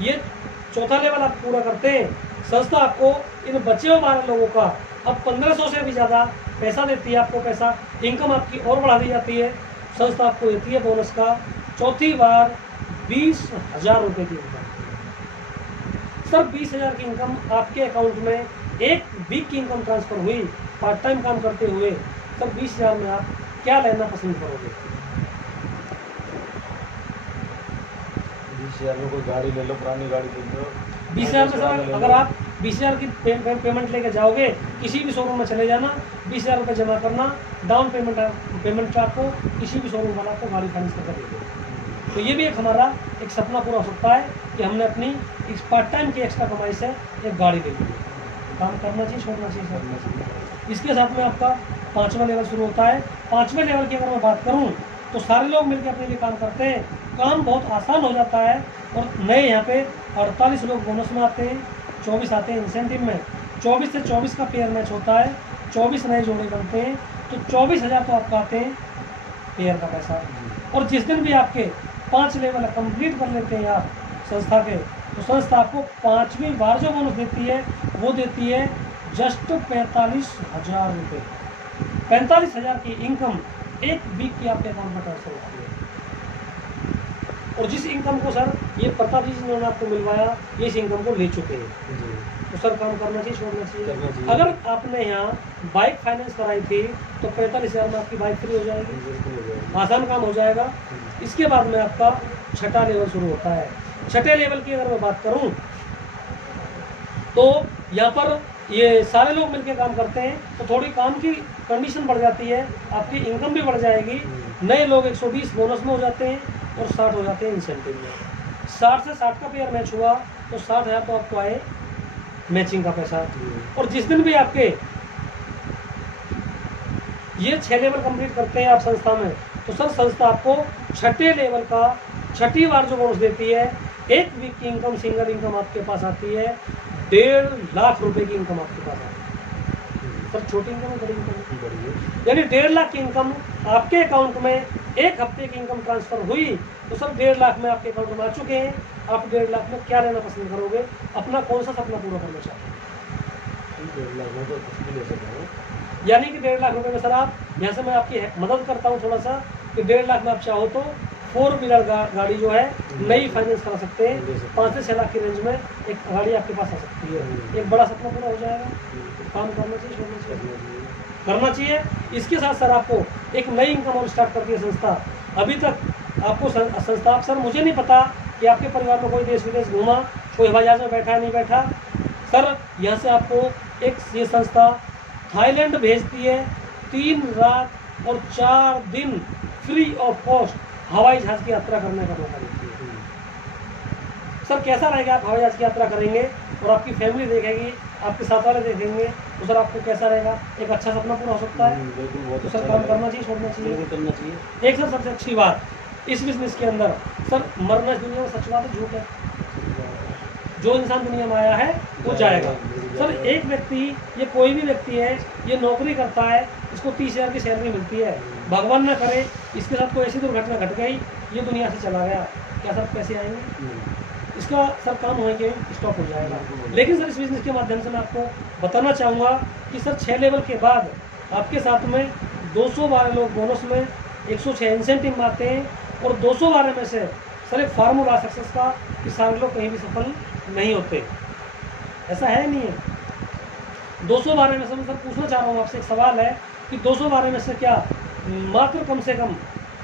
ये चौथा लेवल आप पूरा करते हैं, संस्था आपको इन बचे हुए 12 लोगों का अब 1500 से भी ज़्यादा पैसा देती है। आपको पैसा इनकम आपकी और बढ़ा दी जाती है। संस्था आपको देती है बोनस का चौथी बार 20,000 रुपये की इनकम। सर 20,000 की इनकम आपके अकाउंट में एक वीक की इनकम ट्रांसफ़र हुई पार्ट टाइम काम करते हुए। सर 20,000 में आप क्या लेना पसंद करोगे? 20,000 में कोई गाड़ी ले लो, पुरानी गाड़ी ले लो। 20,000 में सर अगर आप 20,000 की पेमेंट लेके जाओगे, किसी भी शोरूम में चले जाना, 20,000 रुपये जमा करना, डाउन पेमेंट का आपको किसी भी शोरूम वाला आपको गाड़ी फाइनेंस करके दे देगा। तो ये भी एक हमारा एक सपना पूरा हो सकता है कि हमने अपनी इस पार्ट टाइम की एक्स्ट्रा कमाई से एक गाड़ी ले ली। काम करना चाहिए, छोड़ना चाहिए, करना चाहिए। इसके साथ में आपका 5वां लेवल शुरू होता है। 5वें लेवल की अगर मैं बात करूँ तो सारे लोग मिलकर अपने लिए काम करते हैं। काम बहुत आसान हो जाता है। और नए यहाँ पे 48 लोग बोनस में आते हैं, 24 आते हैं इंसेंटिव में। 24 से 24 का पेयर मैच होता है, 24 नए जोड़े बनते हैं, तो 24,000 तो आपका आते हैं पेयर का पैसा। और जिस दिन भी आपके 5 लेवल कंप्लीट कर लेते हैं आप संस्था के, तो संस्था आपको 5वीं बार जो बोनस देती है वो देती है जस्ट 45,000 रुपये। 45,000 की इनकम एक वीक की आपके अकाउंट में ट्रांसफर होती है। और जिस इनकम को सर ये प्रताप जी जिन्होंने आपको मिलवाया, ये इस इनकम को ले चुके हैं, जी तो सर काम करना चाहिए, छोड़ना करना चाहिए। चाहिए। अगर आपने यहाँ बाइक फाइनेंस कराई थी तो 45,000 में आपकी बाइक फ्री हो जाएगी, बिल्कुल हो जाएगा। आसान काम हो जाएगा। इसके बाद में आपका छठा लेवल शुरू होता है। छठे लेवल की अगर मैं बात करूं तो यहाँ पर ये सारे लोग मिलकर काम करते हैं, तो थोड़ी काम की कंडीशन बढ़ जाती है, आपकी इनकम भी बढ़ जाएगी। नए लोग 120 बोनस में हो जाते हैं और 60 हो जाते हैं इंसेंटिव में। 60 से 60 का पेयर मैच हुआ तो 60,000 तो आपको आए मैचिंग का पैसा। और जिस दिन भी आपके ये 6 लेवल कंप्लीट करते हैं आप संस्था में, तो सर संस्था आपको छठे लेवल का छठी बार जो बोनस देती है, 1 वीक की इनकम, सिंगल इनकम आपके पास आती है 1.5 लाख रुपए की इनकम आपके पास आती है। सर छोटी इनकम है, बड़ी इनकम है, यानी 1.5 लाख की इनकम आपके अकाउंट में, 1 हफ्ते की इनकम ट्रांसफर हुई तो सर 1.5 लाख में आपके अकाउंट में आ चुके हैं। आप 1.5 लाख में क्या लेना पसंद करोगे, अपना कौन सा सपना पूरा करना चाहते हैं? 1.5 लाख में तो कुछ भी ले सकते हैं। यानी कि 1.5 लाख रुपए में सर आप, यहाँ से मैं आपकी मदद करता हूँ थोड़ा सा, कि 1.5 लाख में आप चाहो तो 4 व्हीलर गाड़ी जो है नई फाइनेंस करा सकते हैं। 5 से 6 लाख की रेंज में एक गाड़ी आपके पास आ सकती है, एक बड़ा सपना पूरा हो जाएगा। काम करना चाहिए, छोड़ना चाहिए? करना चाहिए। इसके साथ सर आपको एक नई इनकम और स्टार्ट करती है संस्था। अभी तक आपको संस्था, सर मुझे नहीं पता कि आपके परिवार में कोई देश विदेश घूमा, कोई हवाई जहाज में बैठा है नहीं बैठा, सर यहाँ से आपको एक ये संस्था थाईलैंड भेजती है 3 रात और 4 दिन फ्री ऑफ कॉस्ट हवाई जहाज की यात्रा करने का मौका देती है। सर कैसा रहेगा, आप हवाई जहाज की यात्रा करेंगे और आपकी फैमिली देखेगी, आपके साथ वाले देखेंगे, तो सर आपको कैसा रहेगा, एक अच्छा सपना पूरा हो सकता है। तो सर काम करना चाहिए, छोड़ना चाहिए? करना चाहिए। एक सर सबसे अच्छी बात इस बिजनेस के अंदर, सर मरना इस दुनिया में सच बात है, झूठ है? जो इंसान दुनिया में आया है वो जाएगा। सर एक व्यक्ति, ये कोई भी व्यक्ति है, ये नौकरी करता है, इसको 30,000 की सैलरी मिलती है, भगवान ना करे इसके साथ कोई ऐसी दुर्घटना घट गई, ये दुनिया से चला गया, क्या सर पैसे आएंगे? इसका सर काम होएंगे, स्टॉप हो जाएगा। लेकिन सर इस बिजनेस के माध्यम से मैं आपको बताना चाहूँगा कि सर 6 लेवल के बाद आपके साथ में 212 लोग बोनस में, 106 इंसेंटिव में आते हैं, और 212 में से सर एक फार्मूला सक्सेस का कि सारे लोग कहीं भी सफल नहीं होते, ऐसा है नहीं है। 212 में से मैं सर पूछना चाह रहा हूँ आपसे, एक सवाल है कि 212 में से क्या मात्र कम से कम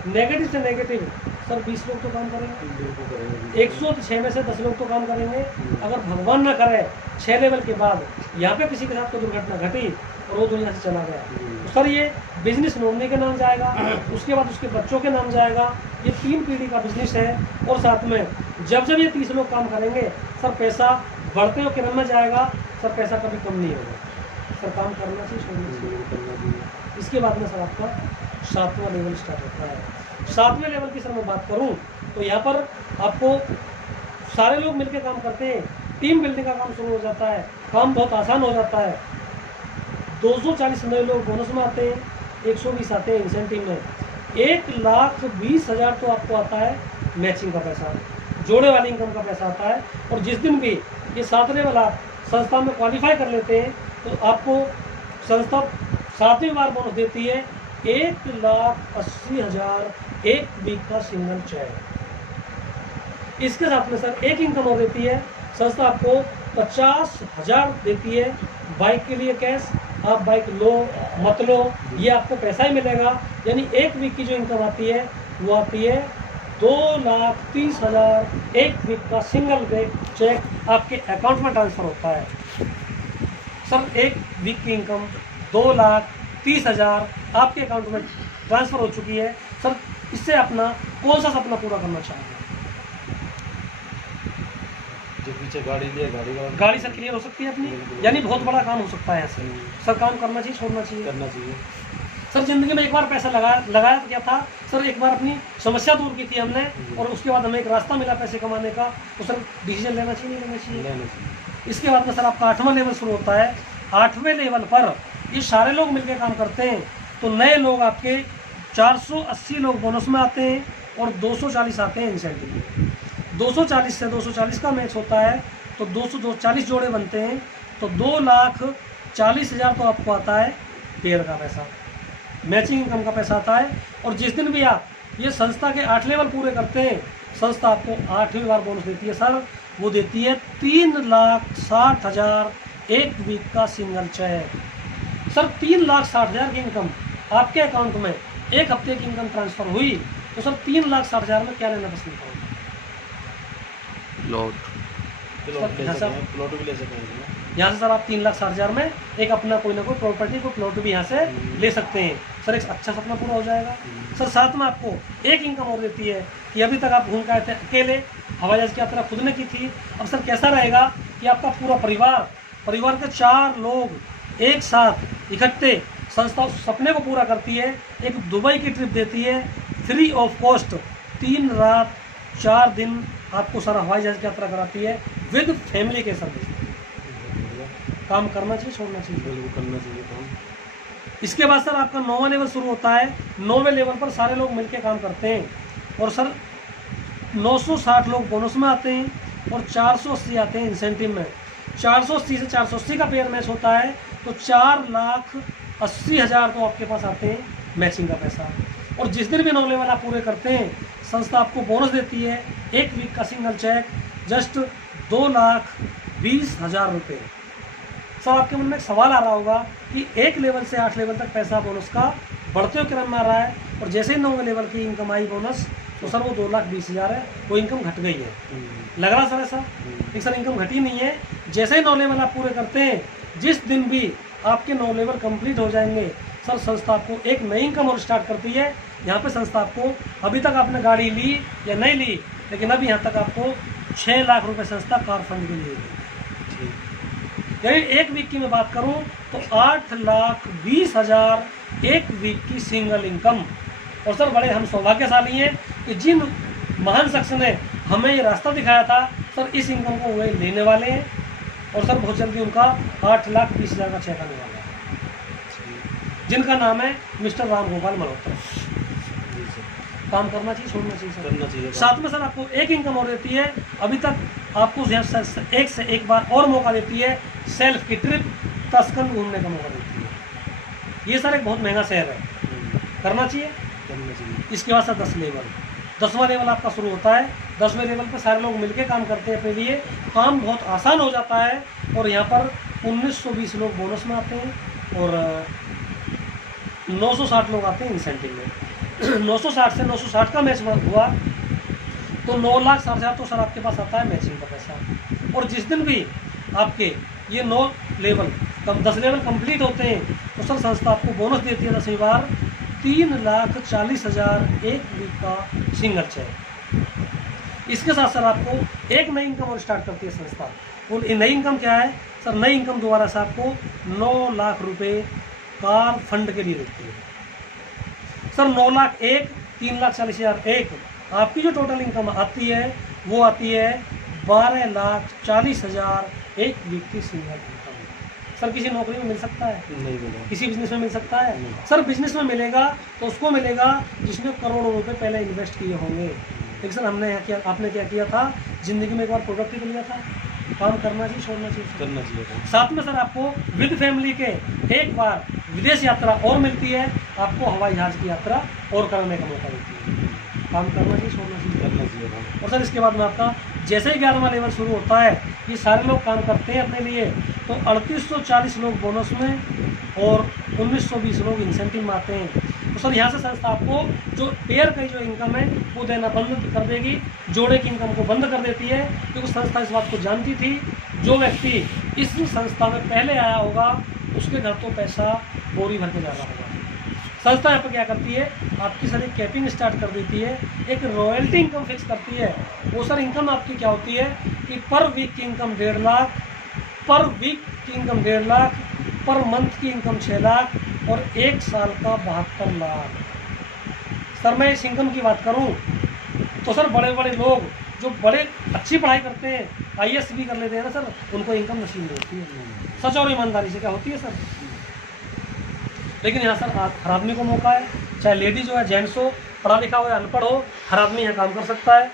नेगेटिव से नेगेटिव सर 20 लोग तो काम करेंगे, 106 में से 10 लोग तो काम करेंगे। अगर भगवान ना करे 6 लेवल के बाद यहाँ पे किसी के साथ कोई दुर्घटना घटी और वो दुनिया से चला गया, तो सर ये बिजनेस नॉमिनी के नाम जाएगा, उसके बाद उसके बच्चों के नाम जाएगा। ये 3 पीढ़ी का बिजनेस है, और साथ में जब जब ये 30 लोग काम करेंगे सर पैसा बढ़ते हुए क्रम में जाएगा, सर पैसा कभी कम नहीं होगा। सर काम करना चाहिए, छोड़ना चाहिए? इसके बाद में सर आपका 7वां लेवल स्टार्ट होता है। 7वें लेवल की सर मैं बात करूं तो यहाँ पर आपको सारे लोग मिलकर काम करते हैं, टीम बिल्डिंग का काम शुरू हो जाता है, काम बहुत आसान हो जाता है। 240 नए लोग बोनस में आते हैं, 120 आते हैं इंसेंटिव में, 1,20,000 तो आपको आता है मैचिंग का पैसा, जोड़े वाली इनकम का पैसा आता है। और जिस दिन भी ये 7 लेवल आप संस्था में क्वालिफाई कर लेते हैं तो आपको संस्था 7वीं बार बोनस देती है 1,80,000 1 वीक का सिंगल चेक। इसके साथ में सर एक इनकम और देती है संस्था, आपको 50,000 देती है बाइक के लिए कैश। आप बाइक लो मत लो, ये आपको पैसा ही मिलेगा। यानी 1 वीक की जो इनकम आती है वो आती है 2,30,000 1 वीक का सिंगल चेक आपके अकाउंट में ट्रांसफ़र होता है। सर 1 वीक की इनकम 2,30,000 आपके अकाउंट में ट्रांसफ़र हो चुकी है। सर इससे अपना कौन सा सपना पूरा करना चाहेंगे? जो पीछे गाड़ी लिया, गाड़ी सर क्लियर हो सकती है अपनी, यानी बहुत बड़ा काम हो सकता है ऐसे। सर काम करना चाहिए, छोड़ना चाहिए? करना चाहिए। सर ज़िंदगी में एक बार पैसा लगाया तो क्या था सर, एक बार अपनी समस्या दूर की थी हमने, और उसके बाद हमें एक रास्ता मिला पैसे कमाने का, तो सर डिसीजन लेना चाहिए, नहीं लेना चाहिए? इसके बाद में सर आपका 8वां लेवल शुरू होता है। 8वें लेवल पर ये सारे लोग मिलकर काम करते हैं, तो नए लोग आपके 480 लोग बोनस में आते हैं और 240 आते हैं इंसेंटिव में। 240 से 240 का मैच होता है तो 240 जोड़े बनते हैं, तो 2,40,000 तो आपको आता है पेयर का पैसा, मैचिंग इनकम का पैसा आता है। और जिस दिन भी आप ये संस्था के 8 लेवल पूरे करते हैं संस्था आपको 8वीं बार बोनस देती है सर, वो देती है 3,60,000 एक वीक का सिंगल चेक। सर 3,60,000 की इनकम आपके अकाउंट में एक हफ्ते की इनकम ट्रांसफर हुई तो सर 3,60,000 में क्या लेना पसंद करोगे? प्लॉट ले हाँ सकते सर। हैं, प्लॉट भी ले सकते हैं इसमें। यहाँ से सर आप 3,60,000 में एक अपना कोई ना कोई प्रॉपर्टी को प्लॉट भी यहाँ से ले सकते हैं सर, एक अच्छा सपना पूरा हो जाएगा। सर साथ में आपको एक इनकम और देती है कि अभी तक आप घूम के आए थे अकेले, हवाई जहाज की यात्रा खुद ने की थी, अब सर कैसा रहेगा कि आपका पूरा परिवार के 4 लोग एक साथ इकट्ठे संस्था उस सपने को पूरा करती है, एक दुबई की ट्रिप देती है फ्री ऑफ कॉस्ट, 3 रात 4 दिन आपको सर हवाई जहाज की यात्रा कराती है विद फैमिली के सर्विस। काम करना चाहिए छोड़ना चाहिए? बिल्कुल करना चाहिए काम। इसके बाद सर आपका 9वां लेवल शुरू होता है। 9वें लेवल पर सारे लोग मिलकर काम करते हैं और सर 960 लोग बोनस में आते हैं और 480 आते हैं इंसेंटिव में। 480 से 480 का पेयर मैच होता है तो 4,80,000 तो आपके पास आते हैं मैचिंग का पैसा। और जिस दिन भी 9 लेवल आप पूरे करते हैं संस्था आपको बोनस देती है एक वीक का सिंगल चेक जस्ट 2,20,000 रुपये। सर आपके मन में एक सवाल आ रहा होगा कि 1 लेवल से 8 लेवल तक पैसा बोनस का बढ़ते हुए क्रम में आ रहा है और जैसे ही 9वें लेवल की इनकम आई बोनस तो सर वो 2,20,000 है, वो इनकम घट गई है। लग रहा सर ऐसा? लेकिन सर इनकम घटी नहीं है। जैसे ही 9 लेवल आप पूरे करते हैं, जिस दिन भी आपके 9 लेवल कंप्लीट हो जाएंगे सर संस्था आपको एक नई इनकम और स्टार्ट करती है। यहाँ पे संस्था आपको, अभी तक आपने गाड़ी ली या नहीं ली, लेकिन अभी यहाँ तक आपको 6 लाख रुपए संस्था कार फंड के लिए देगी। यानी एक वीक की मैं बात करूं तो 8,20,000 एक वीक की सिंगल इनकम। और सर बड़े हम सौभाग्यशाली हैं कि जिन महान शख्स ने हमें ये रास्ता दिखाया था सर इस इनकम को वे लेने वाले हैं और सर बहुत जल्दी उनका 8,20,000 का चेक आने वाला है, जिनका नाम है मिस्टर राम गोपाल मल्होत्रा। काम करना चाहिए छोड़ना चाहिए सर? करना चाहिए। साथ में सर आपको एक इनकम और देती है, अभी तक आपको यहाँ एक से एक बार और मौका देती है, सेल्फ की ट्रिप तस्कन घूमने का मौका देती है। ये सर एक बहुत महंगा शहर है, करना चाहिए? करना चाहिए। इसके बाद सर 10 लेवल, 10वां लेवल आपका शुरू होता है। 10वें लेवल पर सारे लोग मिलकर काम करते हैं अपने लिए, काम बहुत आसान हो जाता है और यहाँ पर 1920 लोग बोनस में आते हैं और 960 लोग आते हैं इंसेंटिव में। 960 से 960 का मैच हुआ तो 9,60,000 तो सर आपके पास आता है मैचिंग का पैसा। और जिस दिन भी आपके ये 9 लेवल 10 लेवल कंप्लीट होते हैं तो सर संस्था आपको बोनस देती है 10वीं बार 3,40,000 एक वीक का सिंगल चेक। इसके साथ सर आपको एक नई इनकम और स्टार्ट करती है संस्था। और नई इनकम क्या है सर? नई इनकम दोबारा से आपको 9 लाख रुपए कार फंड के लिए देती है सर। 9 लाख एक, 3,40,000 एक, आपकी जो टोटल इनकम आती है वो आती है 12,40,000 एक वीक की सिंगल इनकम। सर किसी नौकरी में मिल सकता है? नहीं मिला। किसी बिजनेस में मिल सकता है? नहीं। सर बिजनेस में मिलेगा तो उसको मिलेगा जिसने करोड़ों रुपए पहले इन्वेस्ट किए होंगे। लेकिन सर आपने क्या किया था? जिंदगी में एक बार प्रोडक्ट ही तो लिया था। काम करना चाहिए छोड़ना चाहिए? करना चाहिए काम। साथ में सर आपको विद फैमिली के एक बार विदेश यात्रा और मिलती है, आपको हवाई जहाज की यात्रा और करने का मौका देती है। काम करना चाहिए छोड़ना चाहिए? करना चाहिए काम। और सर इसके बाद में आपका जैसे ही 11वां लेवल शुरू होता है ये सारे लोग काम करते हैं अपने लिए तो 3,840 लोग बोनस में और 1,920 लोग इंसेंटिव में आते हैं। तो सर यहाँ से संस्था आपको जो पेयर की जो इनकम है वो देना बंद कर देगी, जोड़े की इनकम को बंद कर देती है, क्योंकि संस्था इस बात को जानती थी जो व्यक्ति इस संस्था में पहले आया होगा उसके घर तो पैसा बोरी भर के जा रहा होगा। संस्था यहाँ पर क्या करती है? आपकी सर एक कैपिंग स्टार्ट कर देती है, एक रॉयल्टी इनकम फिक्स करती है। वो सर इनकम आपकी क्या होती है कि पर वीक की इनकम 1.5 लाख, पर वीक की इनकम 1.5 लाख, पर मंथ की इनकम 6 लाख और 1 साल का 72 लाख। सर मैं इस इनकम की बात करूं तो सर बड़े बड़े लोग जो बड़े अच्छी पढ़ाई करते हैं, IAS भी कर लेते हैं ना सर, उनको इनकम नसीब नहीं होती है। सच और ईमानदारी से क्या होती है सर? लेकिन यहाँ सर हर आदमी को मौका है, चाहे लेडीज हो या जेंट्स हो, पढ़ा लिखा हो या अनपढ़ हो, हर आदमी यहाँ काम कर सकता है।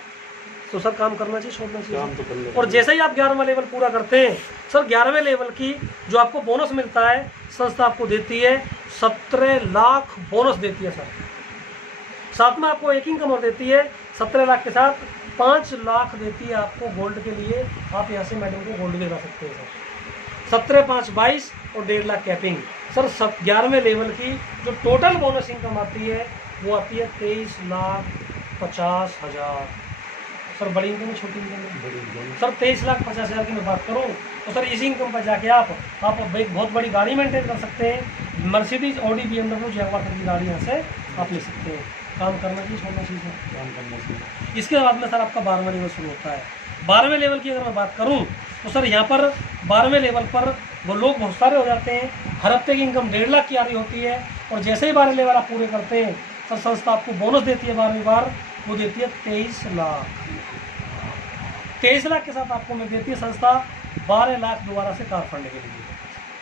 तो सर काम करना चाहिए छोड़ना चाहिए? काम तो करना। और जैसे ही आप 11वां लेवल पूरा करते हैं सर 11वें लेवल की जो आपको बोनस मिलता है संस्था आपको देती है 17 लाख बोनस देती है सर। साथ में आपको एक इनकम और देती है 17 लाख के साथ 5 लाख देती है आपको गोल्ड के लिए। आप यहाँ से मैडम को गोल्ड भी लगा सकते हैं सर। 17, 5, 22 और 1.5 लाख कैपिंग। सर 11वें लेवल की जो टोटल बोनस इनकम आती है वो आती है 23,50,000। सर बड़ी इनकम है छोटी इनकम है? बड़ी इनकम। सर 23,50,000 की मैं बात करूँ तो सर इसी इनकम पर जाके आप एक बहुत बड़ी गाड़ी मेंटेन कर सकते हैं। मर्सिडीज, ऑडी, BMW, जैगुआर की गाड़ी यहाँ से आप ले सकते हैं। काम करना चाहिए, छोड़ना चाहिए सर? काम करना चाहिए। इसके बाद में सर आपका 12वां लेवल शुरू होता है। 12वें लेवल की अगर मैं बात करूं तो सर यहाँ पर 12वें लेवल पर वो लोग बहुत सारे हो जाते हैं। हर हफ्ते की इनकम 1.5 लाख की आ रही होती है और जैसे ही 12 लेवल आप पूरे करते हैं सर संस्था आपको बोनस देती है 12वीं बार, वो देती है 23 लाख। 23 लाख के साथ आपको मिल देती है संस्था 12 लाख दोबारा से कार फंड के लिए।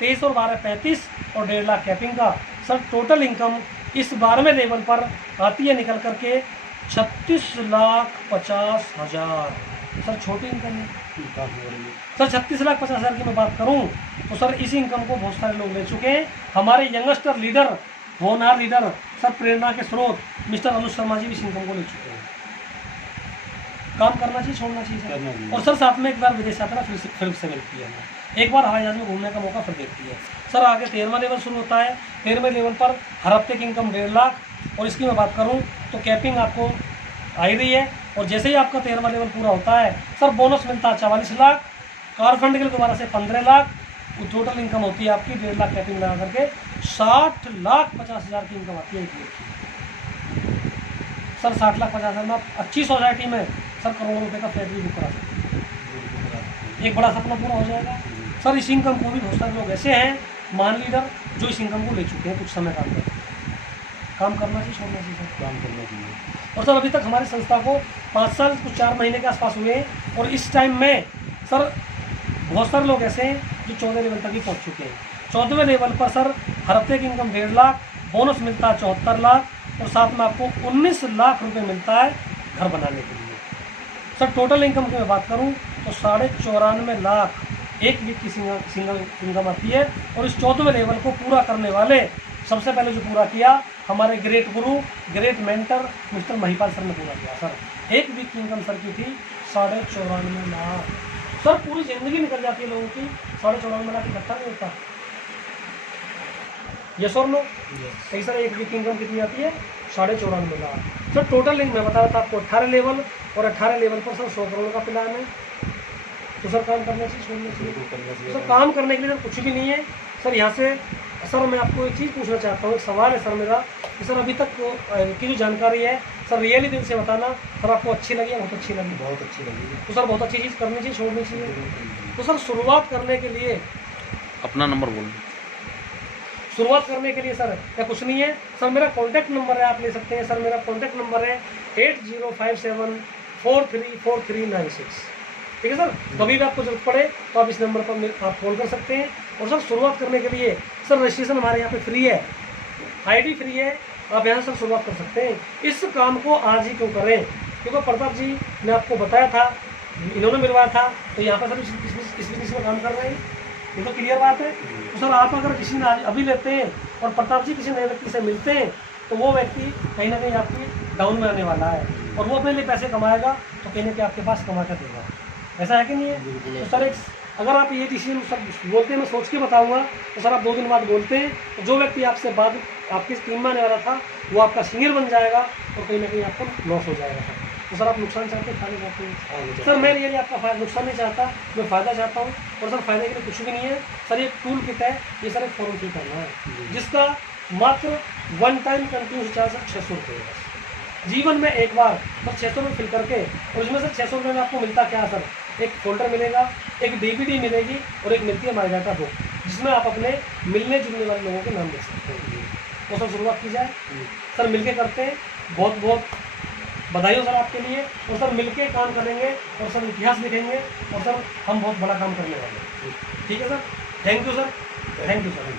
23 और 12 35 और 1.5 लाख कैपिंग का सर टोटल इनकम इस 12वें लेवल पर आती है निकल करके 36,50,000। सर छोटी इनकम है काफी बड़ी है। सर। 36,50,000 की मैं बात करूं तो सर इस इनकम को बहुत सारे लोग ले चुके हैं। हमारे यंगस्टर लीडर, होनहार लीडर, सर प्रेरणा के स्रोत मिस्टर अनुज शर्मा जी भी इस इनकम को ले चुके हैं। काम करना चाहिए, छोड़ना चाहिए करना सर? चाहिए। और सर साथ में एक बार विदेश यात्रा फिर से मिलती है हमें। एक बार हवाई जहाज में घूमने का मौका फिर देती है सर। आगे 13वां लेवल शुरू होता है। 13वें लेवल पर हर हफ्ते की इनकम 1.5 लाख और इसकी मैं बात करूं तो कैपिंग आपको आ ही रही है। और जैसे ही आपका 13वां लेवल पूरा होता है सर बोनस मिलता है 44 लाख, कार फंड के लिए दोबारा से 15 लाख। वो टोटल इनकम होती है आपकी 1.5 लाख कैपिंग लगा करके 60,50,000 की इनकम आती है एक ईयर की। सर 60,50,000 में आप अच्छी सोसाइटी में सर करोड़ों रुपए का फ्लैट भी बुक करा सकते हैं। एक बड़ा सपना पूरा हो जाएगा सर। इस इनकम को भी बहुत सारे लोग ऐसे हैं महान लीडर जो इस इनकम को ले चुके हैं कुछ समय काम कर। काम करना चाहिए, छोड़ना चाहिए सर? काम करना चाहिए। और सर अभी तक हमारी संस्था को 5 साल कुछ 4 महीने के आसपास हुए हैं और इस टाइम में सर बहुत सारे लोग ऐसे हैं जो 14 लेवल तक ही पहुंच चुके हैं। 14वें लेवल पर सर हर हफ्ते की इनकम 1.5 लाख, बोनस मिलता है 74 लाख और साथ में आपको 19 लाख रुपए मिलता है घर बनाने के लिए। सर टोटल इनकम की मैं बात करूं तो 94.5 लाख एक वीक की सिंगल इनकम आती है। और इस 14वें लेवल को पूरा करने वाले सबसे पहले जो पूरा किया हमारे ग्रेट गुरु, great mentor mister Mahipal sir ने पूरा किया सर। एक वीक की इनकम सर की थी 94.5 लाख। सर पूरी जिंदगी निकल जाती है लोगों की, 94.5 लाख इकट्ठा नहीं होता। यस और नो? सही सर। एक वीक की इनकम कितनी आती है? 94.5 लाख। सर टोटल लिंक मैं बता रहा था आपको 18 लेवल और 18 लेवल पर सर 100 करोड़ का प्लान है। तो सर काम करना चाहिए, छोड़ना चाहिए? करना चाहिए। सर काम करने के लिए कुछ भी नहीं है सर। यहाँ से सर मैं आपको एक चीज़ पूछना चाहता हूँ, एक सवाल है सर मेरा कि सर अभी तक की जो जानकारी है सर रियली दिल से बताना सर, आपको अच्छी लगी या बहुत अच्छी लगी? बहुत अच्छी लगी। तो सर बहुत अच्छी चीज़ करनी चाहिए, छोड़नी चाहिए? तो सर शुरुआत करने के लिए अपना नंबर बोल। शुरुआत करने के लिए सर या कुछ नहीं है सर, मेरा कॉन्टैक्ट नंबर है, आप ले सकते हैं सर। मेरा कॉन्टैक्ट नंबर है 8057434396। ठीक है सर। कभी भी आपको जरूरत पड़े तो आप इस नंबर पर आप कॉल कर सकते हैं। और सर शुरुआत करने के लिए सर रजिस्ट्रेशन हमारे यहाँ पे फ्री है, आईडी फ्री है, आप यहाँ से सर शुरुआत कर सकते हैं। इस काम को आज ही क्यों करें? क्योंकि प्रताप जी ने आपको बताया था, इन्होंने मिलवाया था, तो यहाँ पर सर इस बिजनेस में काम कर रहे हैं। ये तो क्लियर बात है। तो सर आप अगर किसी ने अभी लेते हैं और प्रताप जी किसी नए व्यक्ति से मिलते हैं तो वो व्यक्ति कहीं ना कहीं आपकी डाउन में आने वाला है और वो अपने लिए पैसे कमाएगा तो कहीं ना कहीं आपके पास कमा कर देगा। ऐसा है कि नहीं है? तो सर एक अगर आप ये डिसीजन सब बोलते हैं, मैं सोच के बताऊंगा तो सर आप 2 दिन बाद बोलते हैं तो जो व्यक्ति आपसे बाद आपकी टीम में आने वाला था वो आपका सीनियर बन जाएगा और कहीं ना कहीं आपको लॉस हो जाएगा सर। तो सर आप नुकसान चाहते हैं, फायदा चाहते हैं? सर मैं रियली आपका नुकसान नहीं चाहता, मैं फ़ायदा चाहता हूँ। और सर फायदे के लिए कुछ भी नहीं है सर। ये टूल किट है, ये सर एक फॉर्म फिल करना है जिसका मात्र 1 टाइम कंटिन्यूस चार्ज 600 रुपये है। जीवन में एक बार बस 600 रुपये फिल करके और इसमें सर 600 रुपये में आपको मिलता क्या है सर? एक फोल्डर मिलेगा, एक DVD मिलेगी और एक मिलती है माई डाटा बुक जिसमें आप अपने मिलने जुलने वाले लोगों के नाम लिख सकते हैं। तो सर शुरुआत की जाए सर, मिलके करते हैं। बहुत बहुत बधाई हो सर आपके लिए। और सर मिलके काम करेंगे और सर इतिहास लिखेंगे और सर हम बहुत बड़ा काम करने वाले हैं। ठीक है sir, thank you sir, thank you sir.